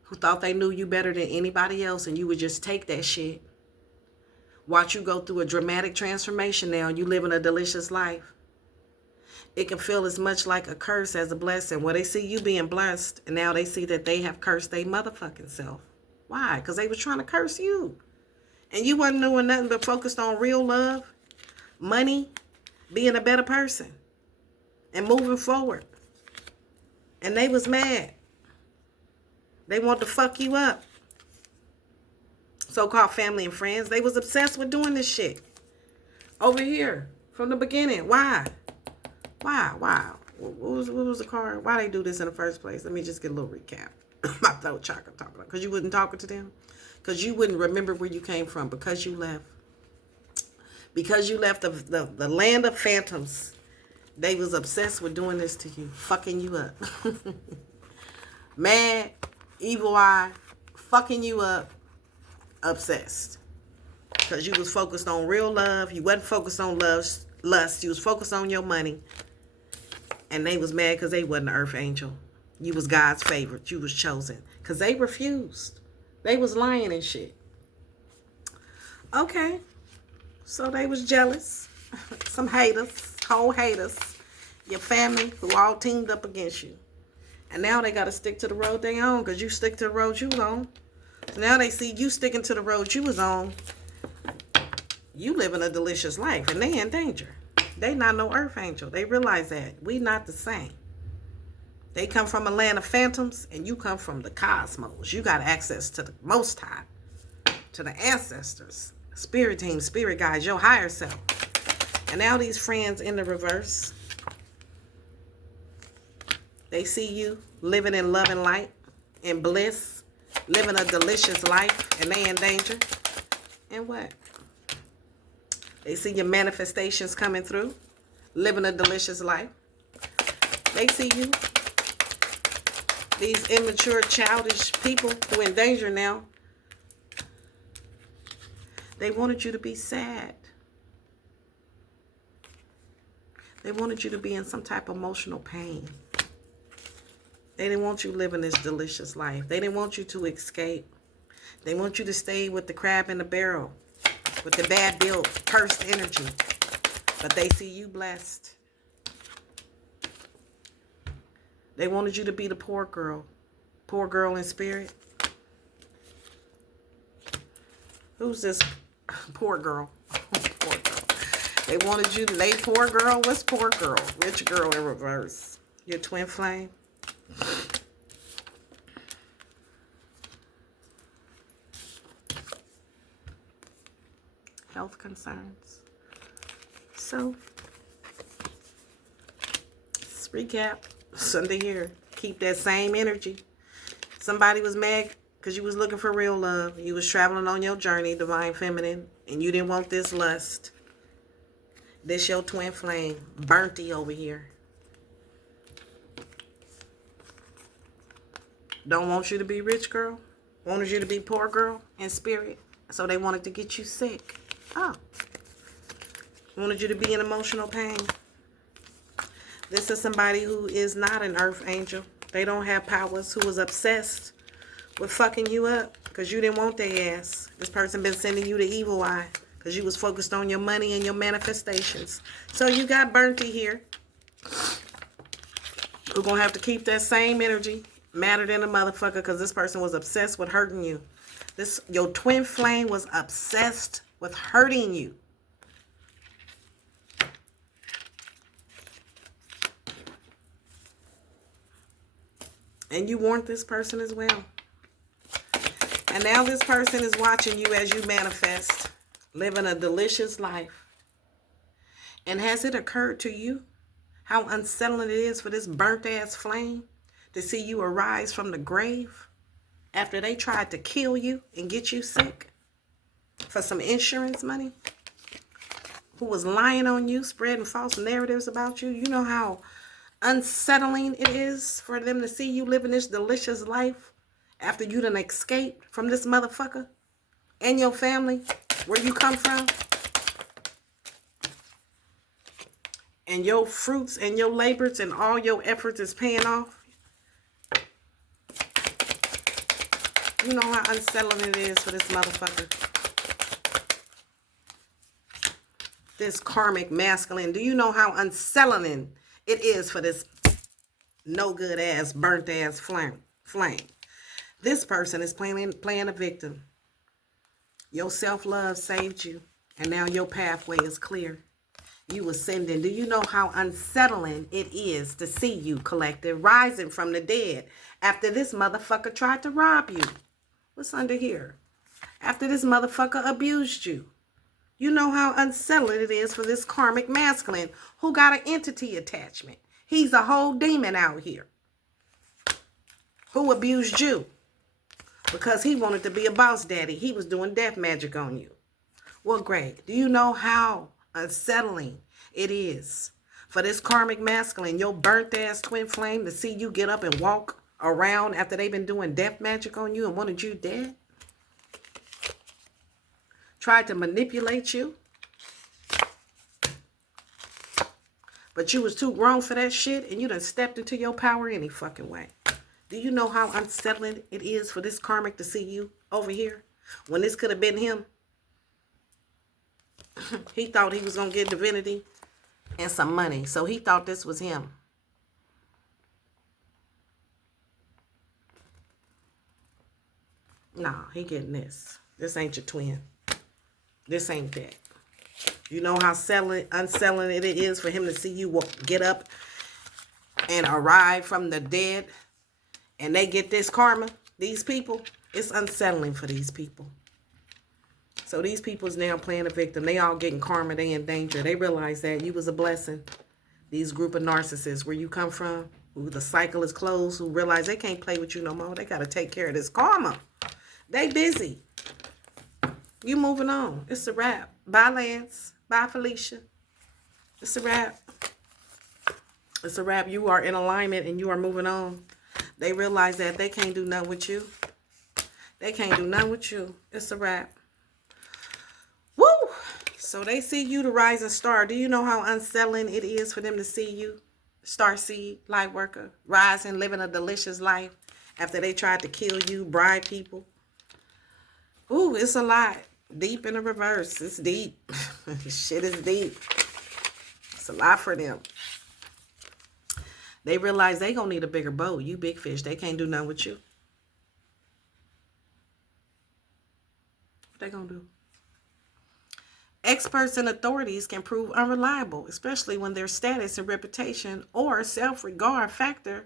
Who thought they knew you better than anybody else and you would just take that shit. Watch you go through a dramatic transformation now and you living a delicious life. It can feel as much like a curse as a blessing. Well, they see you being blessed, and now they see that they have cursed their motherfucking self. Why? Because they was trying to curse you. And you wasn't doing nothing but focused on real love, money, being a better person, and moving forward. And they was mad. They wanted to fuck you up. So-called family and friends, they was obsessed with doing this shit. Over here, from the beginning. Why? What was the card? Why they do this in the first place? Let me just get a little recap. My throat chocolate talking about. Because you wouldn't talk to them. Because you wouldn't remember where you came from. Because you left. Because you left the land of phantoms. They was obsessed with doing this to you. Fucking you up. Mad, evil eye, fucking you up, obsessed. Because you was focused on real love. You wasn't focused on lust. You was focused on your money. And they was mad because they wasn't an earth angel. You was God's favorite. You was chosen. Because they refused. They was lying and shit. Okay. So they was jealous. Some haters. Whole haters. Your family who all teamed up against you. And now they got to stick to the road they on. Because you stick to the road you was on. So now they see you sticking to the road you was on. You living a delicious life. And they in danger. They not no earth angel. They realize that. We not the same. They come from a land of phantoms. And you come from the cosmos. You got access to the Most High. To the ancestors. Spirit team, spirit guides, your higher self. And now these friends in the reverse. They see you living in love and light. In bliss. Living a delicious life. And they in danger. And what? They see your manifestations coming through. Living a delicious life. They see you. These immature, childish people who are in danger now. They wanted you to be sad. They wanted you to be in some type of emotional pain. They didn't want you living this delicious life. They didn't want you to escape. They want you to stay with the crab in the barrel. With the bad built, cursed energy. But they see you blessed. They wanted you to be the poor girl. Poor girl in spirit. Who's this poor girl? Poor girl. They wanted you to lay poor girl. What's poor girl? Rich girl in reverse. Your twin flame. Health concerns. So, let's recap. Sunday here. Keep that same energy. Somebody was mad because you was looking for real love. You was traveling on your journey, divine feminine, and you didn't want this lust. This your twin flame, Burnty over here. Don't want you to be rich girl. Wanted you to be poor girl in spirit. So they wanted to get you sick. Oh. Wanted you to be in emotional pain. This is somebody who is not an earth angel. They don't have powers, who was obsessed with fucking you up because you didn't want their ass. This person been sending you the evil eye because you was focused on your money and your manifestations. So you got Burnty here. We're going to have to keep that same energy. Madder than a motherfucker because this person was obsessed with hurting you. Your twin flame was obsessed with hurting you. And you warned this person as well. And now this person is watching you as you manifest, living a delicious life. And has it occurred to you how unsettling it is for this burnt ass flame to see you arise from the grave after they tried to kill you and get you sick for some insurance money? Who was lying on you, spreading false narratives about you? You know how unsettling it is for them to see you living this delicious life after you done escaped from this motherfucker and your family, where you come from, and your fruits and your labors and all your efforts is paying off. You know how unsettling it is for this motherfucker. This karmic masculine. Do you know how unsettling it is for this no good ass, burnt ass flame? This person is playing a victim. Your self-love saved you, and now your pathway is clear. You ascending. Do you know how unsettling it is to see you, collective, rising from the dead after this motherfucker tried to rob you? What's under here? After this motherfucker abused you. You know how unsettling it is for this karmic masculine who got an entity attachment. He's a whole demon out here who abused you because he wanted to be a boss daddy. He was doing death magic on you. Well, Greg, do you know how unsettling it is for this karmic masculine, your burnt ass twin flame, to see you get up and walk around after they've been doing death magic on you and wanted you dead? tried to manipulate you. But you was too grown for that shit, and you done stepped into your power any fucking way. Do you know how unsettling it is for this karmic to see you over here? When this could have been him. He thought he was going to get divinity and some money. So he thought this was him. Nah, he getting this. This ain't your twin. This ain't that. You know how unsettling it is for him to see you get up and arrive from the dead, and they get this karma. These people, it's unsettling for these people. So these people is now playing a victim. They all getting karma. They in danger. They realize that you was a blessing. These group of narcissists, where you come from, who the cycle is closed, who realize they can't play with you no more. They got to take care of this karma. They busy. You moving on. It's a wrap. Bye, Lance. Bye, Felicia. It's a wrap. It's a wrap. You are in alignment and you are moving on. They realize that they can't do nothing with you. They can't do nothing with you. It's a wrap. Woo! So they see you, the rising star. Do you know how unsettling it is for them to see you, starseed, light worker, rising, living a delicious life after they tried to kill you, bribe people? Ooh, it's a lot. Deep in the reverse. It's deep. Shit is deep. It's a lot for them. They realize they gonna need a bigger boat. You big fish. They can't do nothing with you. What they gonna do? Experts and authorities can prove unreliable, especially when their status and reputation or self-regard factor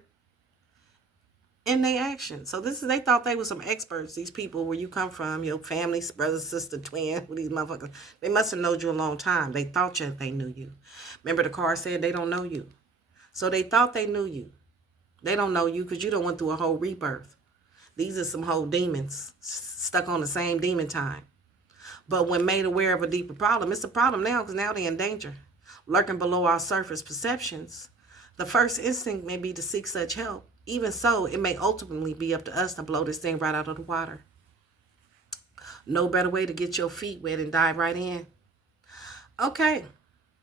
in their actions. So they thought they were some experts. These people, where you come from, your family, brother, sister, twin, with these motherfuckers, they must have known you a long time. They thought they knew you. Remember the card said they don't know you. So they thought they knew you. They don't know you because you done went through a whole rebirth. These are some whole demons stuck on the same demon time. But when made aware of a deeper problem, it's a problem now because now they're in danger. Lurking below our surface perceptions, the first instinct may be to seek such help. Even so, it may ultimately be up to us to blow this thing right out of the water. No better way to get your feet wet and dive right in. Okay,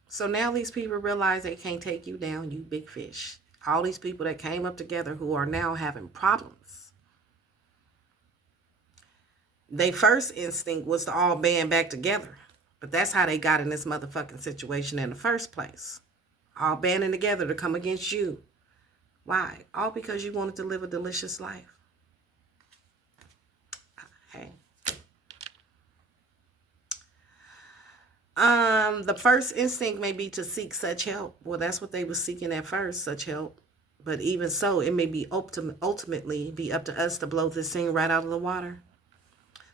so now these people realize they can't take you down, you big fish. All these people that came up together who are now having problems. Their first instinct was to all band back together. But that's how they got in this motherfucking situation in the first place. All banding together to come against you. Why? All because you wanted to live a delicious life. Hey. The first instinct may be to seek such help. Well, that's what they were seeking at first, such help. But even so, it may be ultimately be up to us to blow this thing right out of the water.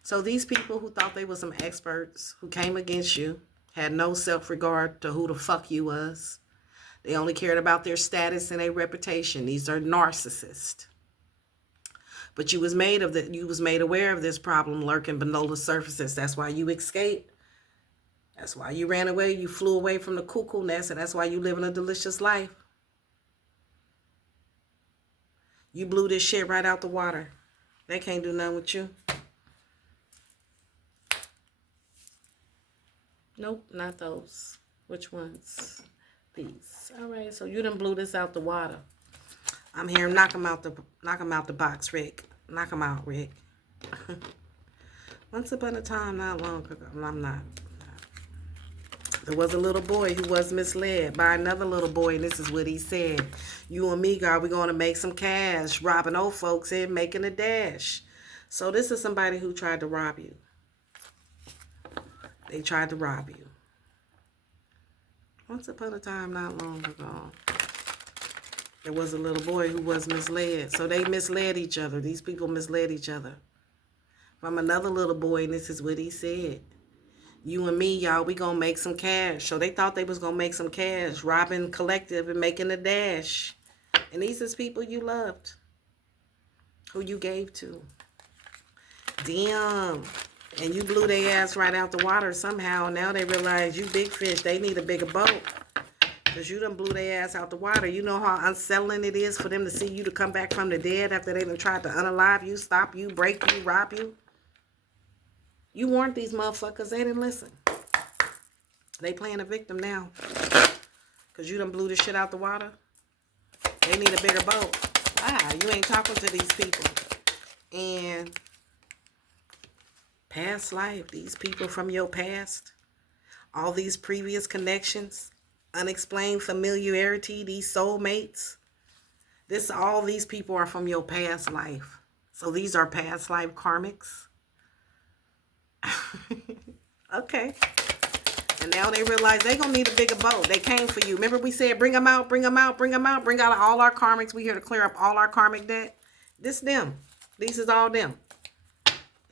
So these people who thought they were some experts, who came against you, had no self-regard to who the fuck you was. They only cared about their status and their reputation. These are narcissists. But you was made aware of this problem lurking below the surfaces. That's why you escaped. That's why you ran away. You flew away from the cuckoo nest, and that's why you living a delicious life. You blew this shit right out the water. They can't do nothing with you. Nope, not those. Which ones? These. All right, so you done blew this out the water. I'm here. Knock him out the box, Rick. Knock him out, Rick. Once upon a time, not long ago. I'm not. There was a little boy who was misled by another little boy, and this is what he said. You and me, God, we're going to make some cash, robbing old folks and making a dash. So this is somebody who tried to rob you. They tried to rob you. Once upon a time, not long ago, there was a little boy who was misled. So they misled each other. These people misled each other. From another little boy, and this is what he said. You and me, y'all, we gonna make some cash. So they thought they was gonna make some cash, robbing collective and making a dash. And these is people you loved, who you gave to. Damn. And you blew their ass right out the water somehow. Now they realize you big fish. They need a bigger boat. Because you done blew their ass out the water. You know how unsettling it is for them to see you to come back from the dead after they done tried to unalive you, stop you, break you, rob you? You warned these motherfuckers. They didn't listen. They playing a victim now. Because you done blew the shit out the water. They need a bigger boat. You ain't talking to these people. And past life, these people from your past, all these previous connections, unexplained familiarity, these soulmates, all these people are from your past life. So these are past life karmics. Okay. And now they realize they're going to need a bigger boat. They came for you. Remember we said, bring them out, bring them out, bring them out. Bring out all our karmics. We here to clear up all our karmic debt. This them. This is all them.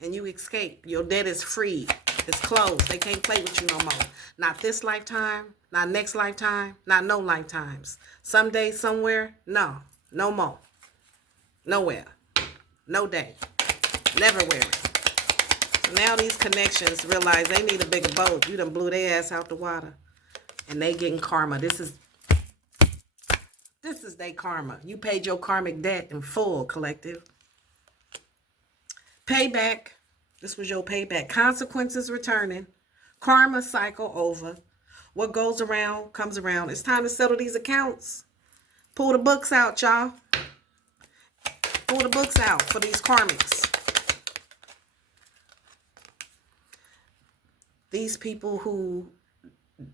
And you escape. Your debt is free. It's closed. They can't play with you no more. Not this lifetime. Not next lifetime. Not no lifetimes. Someday, somewhere. No. No more. Nowhere. No day. Never wear it. Now these connections realize they need a bigger boat. You done blew their ass out the water. And they getting karma. This is their karma. You paid your karmic debt in full, collective. Payback. This was your payback. Consequences returning. Karma cycle over. What goes around comes around. It's time to settle these accounts. Pull the books out, y'all. Pull the books out for these karmics. These people who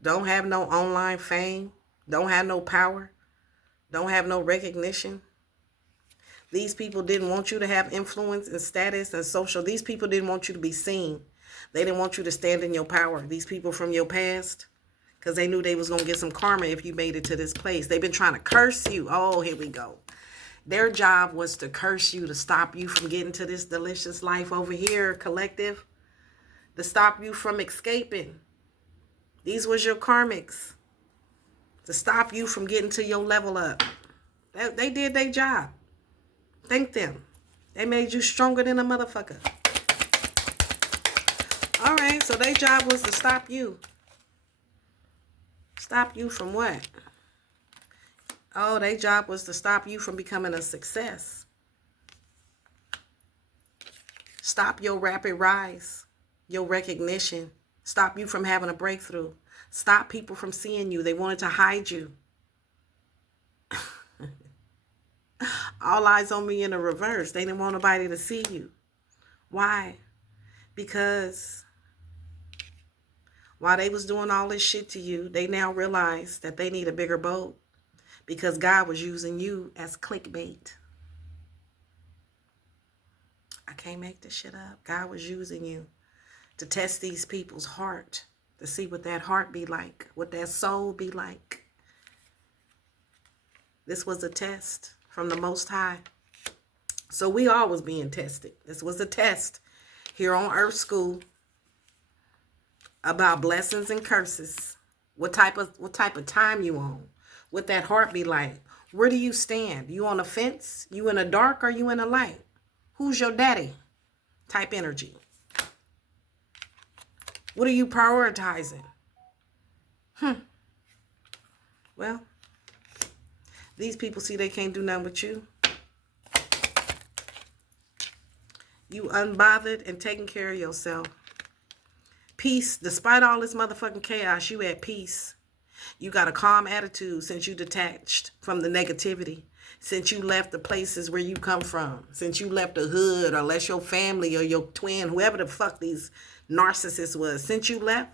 don't have no online fame, don't have no power, don't have no recognition. These people didn't want you to have influence and status and social. These people didn't want you to be seen. They didn't want you to stand in your power. These people from your past, because they knew they was going to get some karma if you made it to this place. They've been trying to curse you. Oh, here we go. Their job was to curse you, to stop you from getting to this delicious life over here, collective. To stop you from escaping. These was your karmics. To stop you from getting to your level up. They did their job. Thank them. They made you stronger than a motherfucker. All right, so their job was to stop you. Stop you from what? Oh, their job was to stop you from becoming a success. Stop your rapid rise. Your recognition. Stop you from having a breakthrough. Stop people from seeing you. They wanted to hide you. All eyes on me in the reverse. They didn't want nobody to see you. Why? Because while they was doing all this shit to you, they now realize that they need a bigger boat. Because God was using you as clickbait. I can't make this shit up. God was using you to test these people's heart, to see what that heart be like, what that soul be like. This was a test from the Most High. So we always being tested. This was a test here on Earth School about blessings and curses. What type of time you on? What that heart be like? Where do you stand? You on a fence? You in a dark or you in a light? Who's your daddy? Type energy. What are you prioritizing? Well, these people see they can't do nothing with you. You unbothered and taking care of yourself. Peace. Despite all this motherfucking chaos, you at peace. You got a calm attitude since you detached from the negativity. Since you left the places where you come from. Since you left the hood, or left your family or your twin, whoever the fuck these narcissist was. Since you left,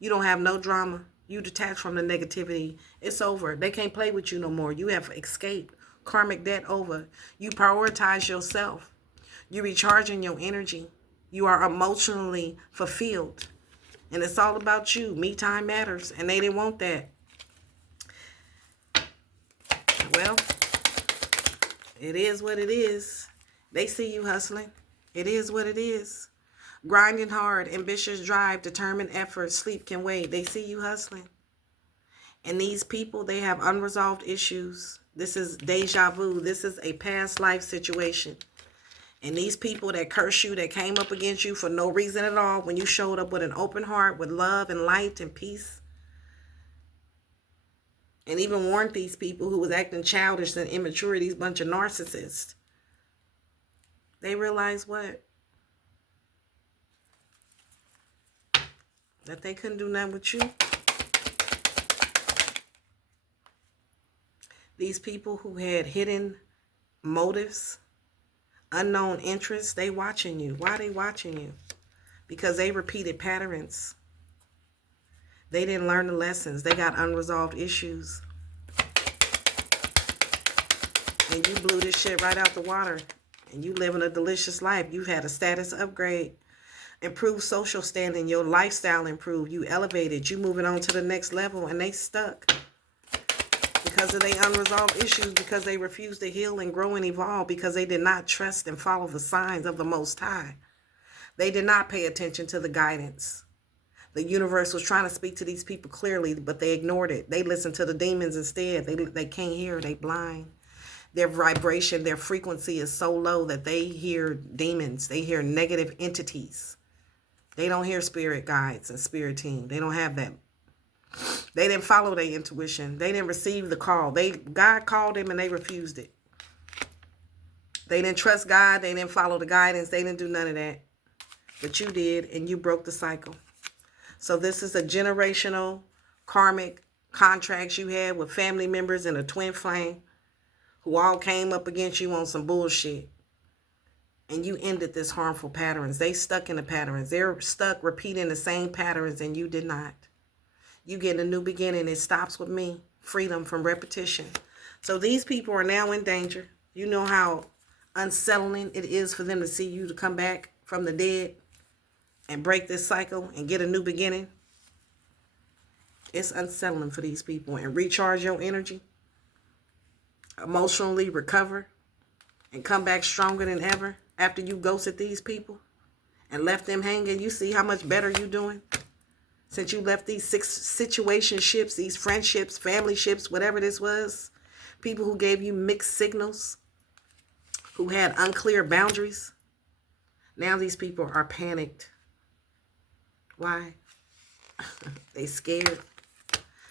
you don't have no drama. You detach from the negativity. It's over. They can't play with you no more. You have escaped. Karmic debt over. You prioritize yourself. You're recharging your energy. You are emotionally fulfilled. And it's all about you. Me time matters. And they didn't want that. Well, it is what it is. They see you hustling. It is what it is. Grinding hard, ambitious drive, determined effort, sleep can wait. They see you hustling. And these people, they have unresolved issues. This is deja vu. This is a past life situation. And these people that curse you, that came up against you for no reason at all, when you showed up with an open heart, with love and light and peace, and even warned these people who was acting childish and immature, these bunch of narcissists, they realize what? That they couldn't do nothing with you. These people who had hidden motives, unknown interests, they watching you. Why are they watching you? Because they repeated patterns. They didn't learn the lessons. They got unresolved issues. And you blew this shit right out the water. And you living a delicious life. You've had a status upgrade. Improved social standing. Your lifestyle improved. You elevated. You moving on to the next level. And they stuck. Because of their unresolved issues. Because they refused to heal and grow and evolve. Because they did not trust and follow the signs of the Most High. They did not pay attention to the guidance. The universe was trying to speak to these people clearly, but they ignored it. They listened to the demons instead. They can't hear. They blind. Their vibration, their frequency is so low that they hear demons. They hear negative entities. They don't hear spirit guides and spirit team. They don't have that. They didn't follow their intuition. They didn't receive the call. God called them and they refused it. They didn't trust God. They didn't follow the guidance. They didn't do none of that. But you did, and you broke the cycle. So this is a generational karmic contracts you had with family members in a twin flame who all came up against you on some bullshit. And you ended this harmful patterns. They stuck in the patterns. They're stuck repeating the same patterns, and you did not. You get a new beginning. It stops with me. Freedom from repetition. So these people are now in danger. You know how unsettling it is for them to see you to come back from the dead and break this cycle and get a new beginning. It's unsettling for these people. And recharge your energy. Emotionally recover. And come back stronger than ever. After you ghosted these people. And left them hanging. You see how much better you're doing. Since you left these 6 situationships. These friendships. Family ships. Whatever this was. People who gave you mixed signals. Who had unclear boundaries. Now these people are panicked. Why? They scared.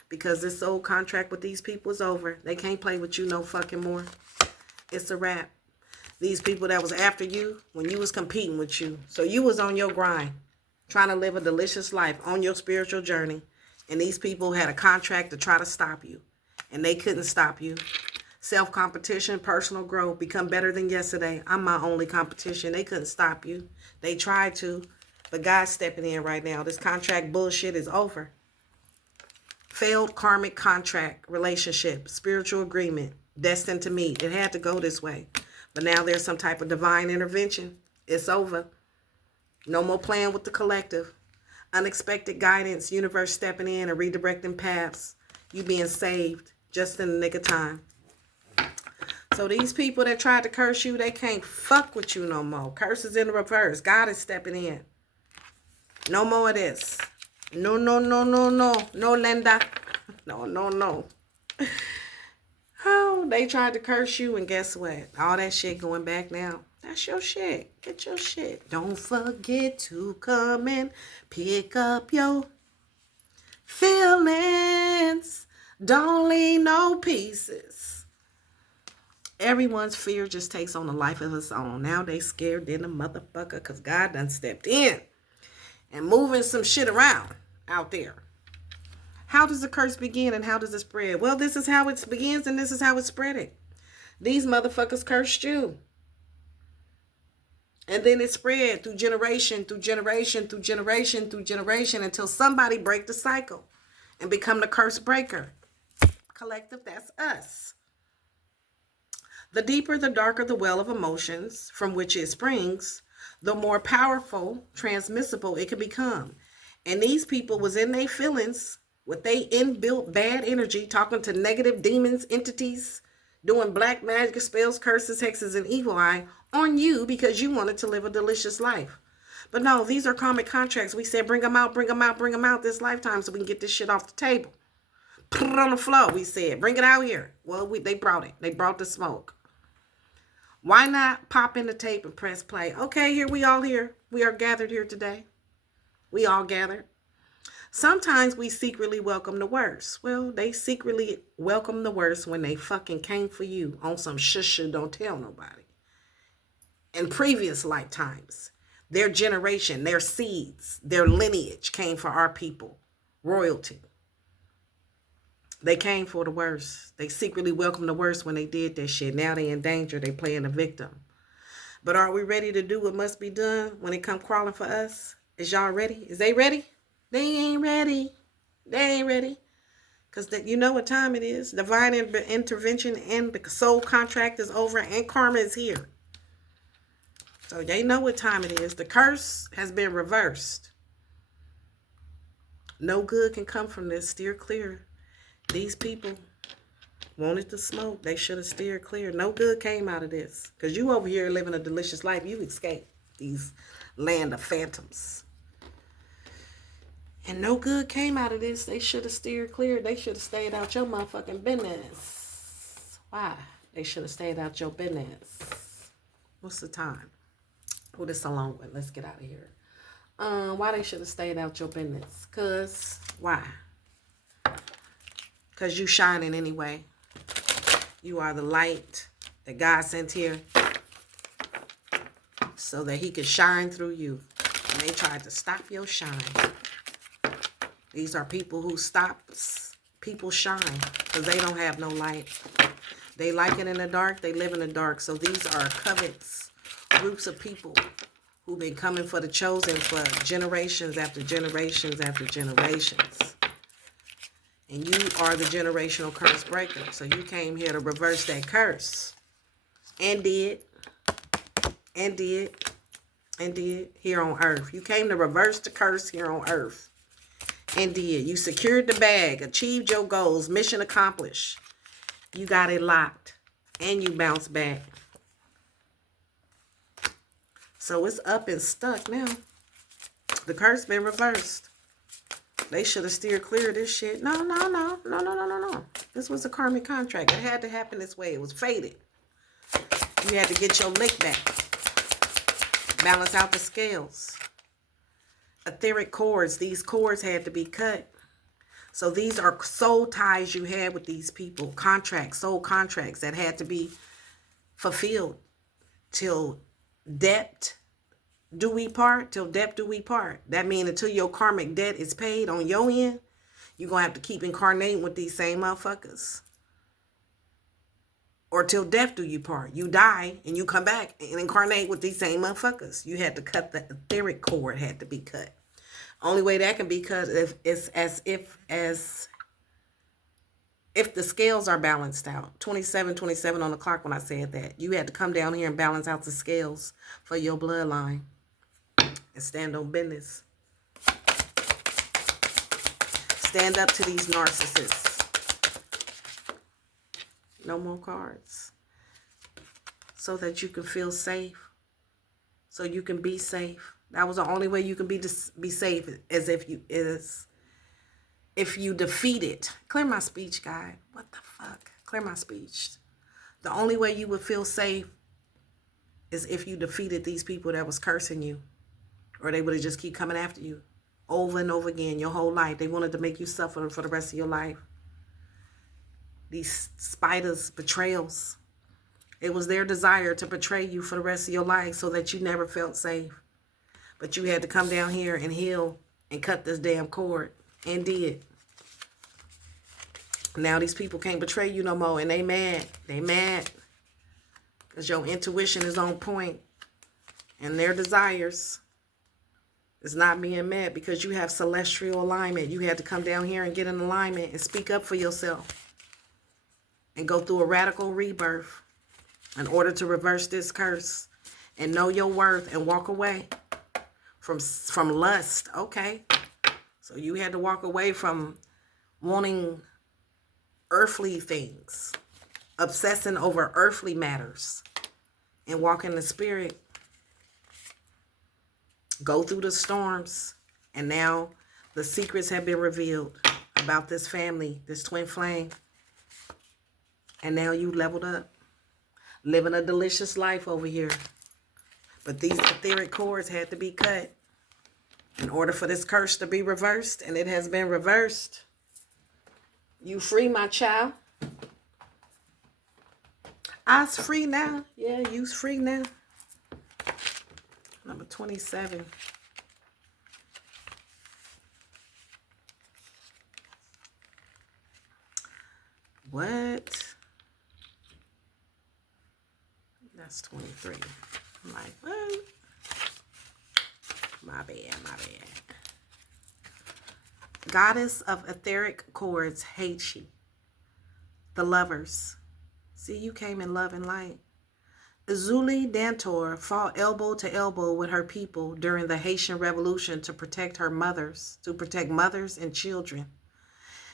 Because this old contract with these people is over. They can't play with you no fucking more. It's a wrap. These people that was after you when you was competing with you. So you was on your grind. Trying to live a delicious life on your spiritual journey. And these people had a contract to try to stop you. And they couldn't stop you. Self-competition, personal growth, become better than yesterday. I'm my only competition. They couldn't stop you. They tried to. But God's stepping in right now. This contract bullshit is over. Failed karmic contract, relationship, spiritual agreement, destined to meet. It had to go this way. But now there's some type of divine intervention. It's over. No more playing with the collective. Unexpected guidance, universe stepping in and redirecting paths. You being saved just in the nick of time. So these people that tried to curse you, they can't fuck with you no more. Curses in the reverse. God is stepping in. No more of this. No, no, no, no, no. No, Linda. No, no, no. Oh, they tried to curse you, and guess what? All that shit going back now. That's your shit. Get your shit. Don't forget to come and pick up your feelings. Don't leave no pieces. Everyone's fear just takes on a life of its own. Now they scared than a motherfucker because God done stepped in and moving some shit around out there. How does the curse begin and how does it spread? Well, this is how it begins and this is how it spread. These motherfuckers cursed you. And then it spread through generation, through generation, through generation, through generation until somebody break the cycle and become the curse breaker. Collective, that's us. The deeper, the darker the well of emotions from which it springs, the more powerful, transmissible it can become. And these people was in their feelings with their inbuilt bad energy, talking to negative demons, entities, doing black magic spells, curses, hexes, and evil eye on you because you wanted to live a delicious life. But no, these are karmic contracts. We said bring them out, bring them out, bring them out this lifetime so we can get this shit off the table. Put it on the floor, we said. Bring it out here. Well, they brought it. They brought the smoke. Why not pop in the tape and press play? Okay, here we all here. We are gathered here today. We all gathered. Sometimes we secretly welcome the worst. Well, they secretly welcome the worst when they fucking came for you on some shush, don't tell nobody. In previous lifetimes, Their generation, their seeds, their lineage came for our people. Royalty. They came for the worst. They secretly welcomed the worst when they did that shit. Now they in danger. They playing the victim. But are we ready to do what must be done when it come crawling for us? Is y'all ready? Is they ready? They ain't ready. They ain't ready. Because you know what time it is. Divine intervention and the soul contract is over and karma is here. So they know what time it is. The curse has been reversed. No good can come from this. Steer clear. These people wanted to smoke. They should have steered clear. No good came out of this. Because you over here living a delicious life. You escaped these land of phantoms. And no good came out of this. They should have steered clear. They should have stayed out your motherfucking business. Why? They should have stayed out your business. What's the time? Oh, this is a long one. Let's get out of here. Why they should have stayed out your business? Because, why? Because you shining anyway. You are the light that God sent here so that he could shine through you. And they tried to stop your shine. These are people who stops people shine because they don't have no light. They like it in the dark. They live in the dark. So these are covets, groups of people who've been coming for the chosen for generations after generations after generations. And you are the generational curse breaker. So you came here to reverse that curse. And did here on earth. You came to reverse the curse here on earth. And did. You secured the bag, achieved your goals, mission accomplished. You got it locked. And you bounced back. So it's up and stuck now. The curse been reversed. They should have steered clear of this shit. No. This was a karmic contract. It had to happen this way. It was fated. You had to get your lick back. Balance out the scales. Etheric cords. These cords had to be cut. So these are soul ties you had with these people. Contracts, soul contracts that had to be fulfilled till debt do we part. Till debt do we part. That means until your karmic debt is paid on your end, you're going to have to keep incarnating with these same motherfuckers. Or till death do you part. You die and you come back and incarnate with these same motherfuckers. You had to cut the etheric cord, had to be cut. Only way that can be cut is if the scales are balanced out. 27 on the clock when I said that. You had to come down here and balance out the scales for your bloodline. And stand on business. Stand up to these narcissists. No more cards. So that you can feel safe. So you can be safe. That was the only way you can be safe, as if you defeated. Clear my speech, guy. What the fuck? Clear my speech. The only way you would feel safe is if you defeated these people that was cursing you. Or they would have just keep coming after you over and over again your whole life. They wanted to make you suffer for the rest of your life. These spiders, betrayals. It was their desire to betray you for the rest of your life so that you never felt safe. But you had to come down here and heal and cut this damn cord. And did. Now these people can't betray you no more. And they mad. They mad. Because your intuition is on point. And their desires is not being met because you have celestial alignment. You had to come down here and get in alignment and speak up for yourself. And go through a radical rebirth in order to reverse this curse. And know your worth and walk away from lust. Okay. So you had to walk away from wanting earthly things. Obsessing over earthly matters. And walk in the spirit. Go through the storms. And now the secrets have been revealed about this family, this twin flame. And now you leveled up. Living a delicious life over here. But these etheric cords had to be cut in order for this curse to be reversed. And it has been reversed. You free, my child. I's free now. Yeah, you's free now. Number Number 27. What? That's 23. I'm like, what? My bad, my bad. Goddess of etheric chords hates you. The lovers. See, you came in love and light. Azuli Dantor fought elbow to elbow with her people during the Haitian Revolution to protect mothers and children.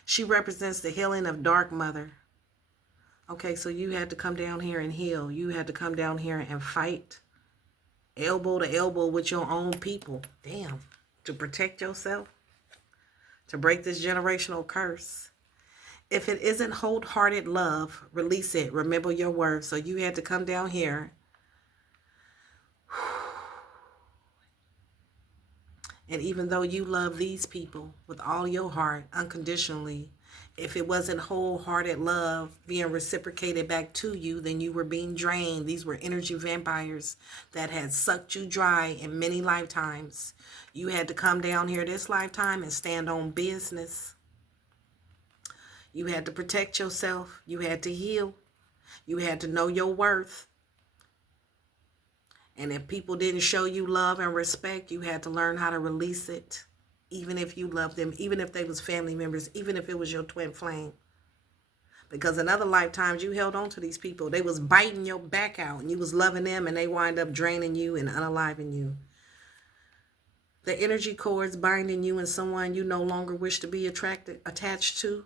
She represents the healing of Dark Mother. Okay, so you had to come down here and heal. You had to come down here and fight elbow to elbow with your own people. Damn. To protect yourself. To break this generational curse. If it isn't wholehearted love, release it. Remember your worth. So you had to come down here. And even though you love these people with all your heart, unconditionally, if it wasn't wholehearted love being reciprocated back to you, then you were being drained. These were energy vampires that had sucked you dry in many lifetimes. You had to come down here this lifetime and stand on business. You had to protect yourself. You had to heal. You had to know your worth. And if people didn't show you love and respect, you had to learn how to release it. Even if you loved them, even if they was family members, even if it was your twin flame. Because in other lifetimes, you held on to these people. They was biting your back out and you was loving them and they wind up draining you and unaliving you. The energy cords binding you and someone you no longer wish to be attached to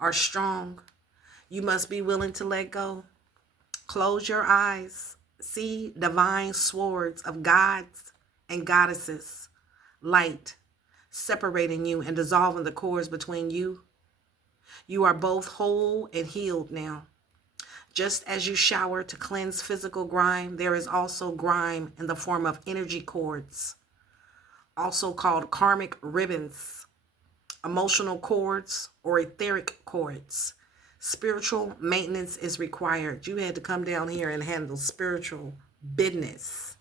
are strong. You must be willing to let go. Close your eyes. See divine swords of gods and goddesses. Light. Separating you and dissolving the cords between you. You are both whole and healed now. Just as you shower to cleanse physical grime, there is also grime in the form of energy cords, also called karmic ribbons, emotional cords, or etheric cords. Spiritual maintenance is required. You had to come down here and handle spiritual business.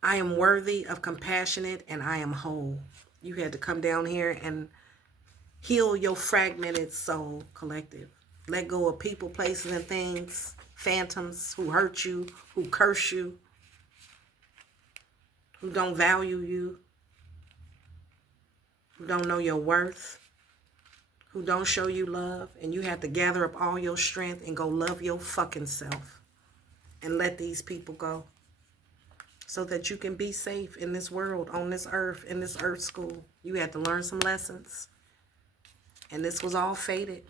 I am worthy of compassionate and I am whole. You had to come down here and heal your fragmented soul collective. Let go of people, places, and things, phantoms who hurt you, who curse you, who don't value you, who don't know your worth, who don't show you love. And you have to gather up all your strength and go love your fucking self and let these people go. So that you can be safe in this world, on this earth, in this earth school. You had to learn some lessons. And this was all fated.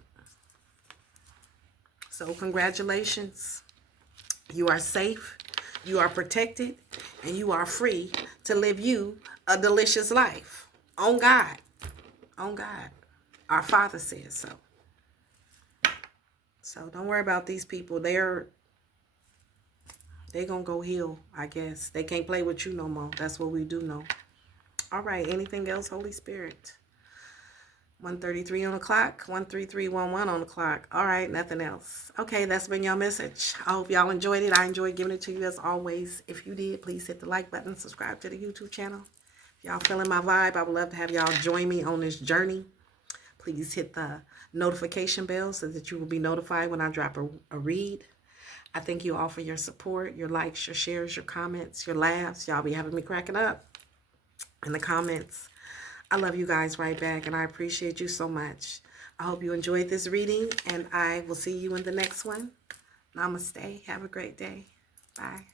So congratulations. You are safe, you are protected, and you are free to live you a delicious life. On God. On God. Our Father says so. So don't worry about these people. They're going to go heal, I guess. They can't play with you no more. That's what we do know. All right. Anything else, Holy Spirit? 1:33 on the clock. 13311 on the clock. All right. Nothing else. Okay. That's been your message. I hope y'all enjoyed it. I enjoyed giving it to you as always. If you did, please hit the like button. Subscribe to the YouTube channel. If y'all feeling my vibe, I would love to have y'all join me on this journey. Please hit the notification bell so that you will be notified when I drop a read. I thank you all for your support, your likes, your shares, your comments, your laughs. Y'all be having me cracking up in the comments. I love you guys right back, and I appreciate you so much. I hope you enjoyed this reading, and I will see you in the next one. Namaste. Have a great day. Bye.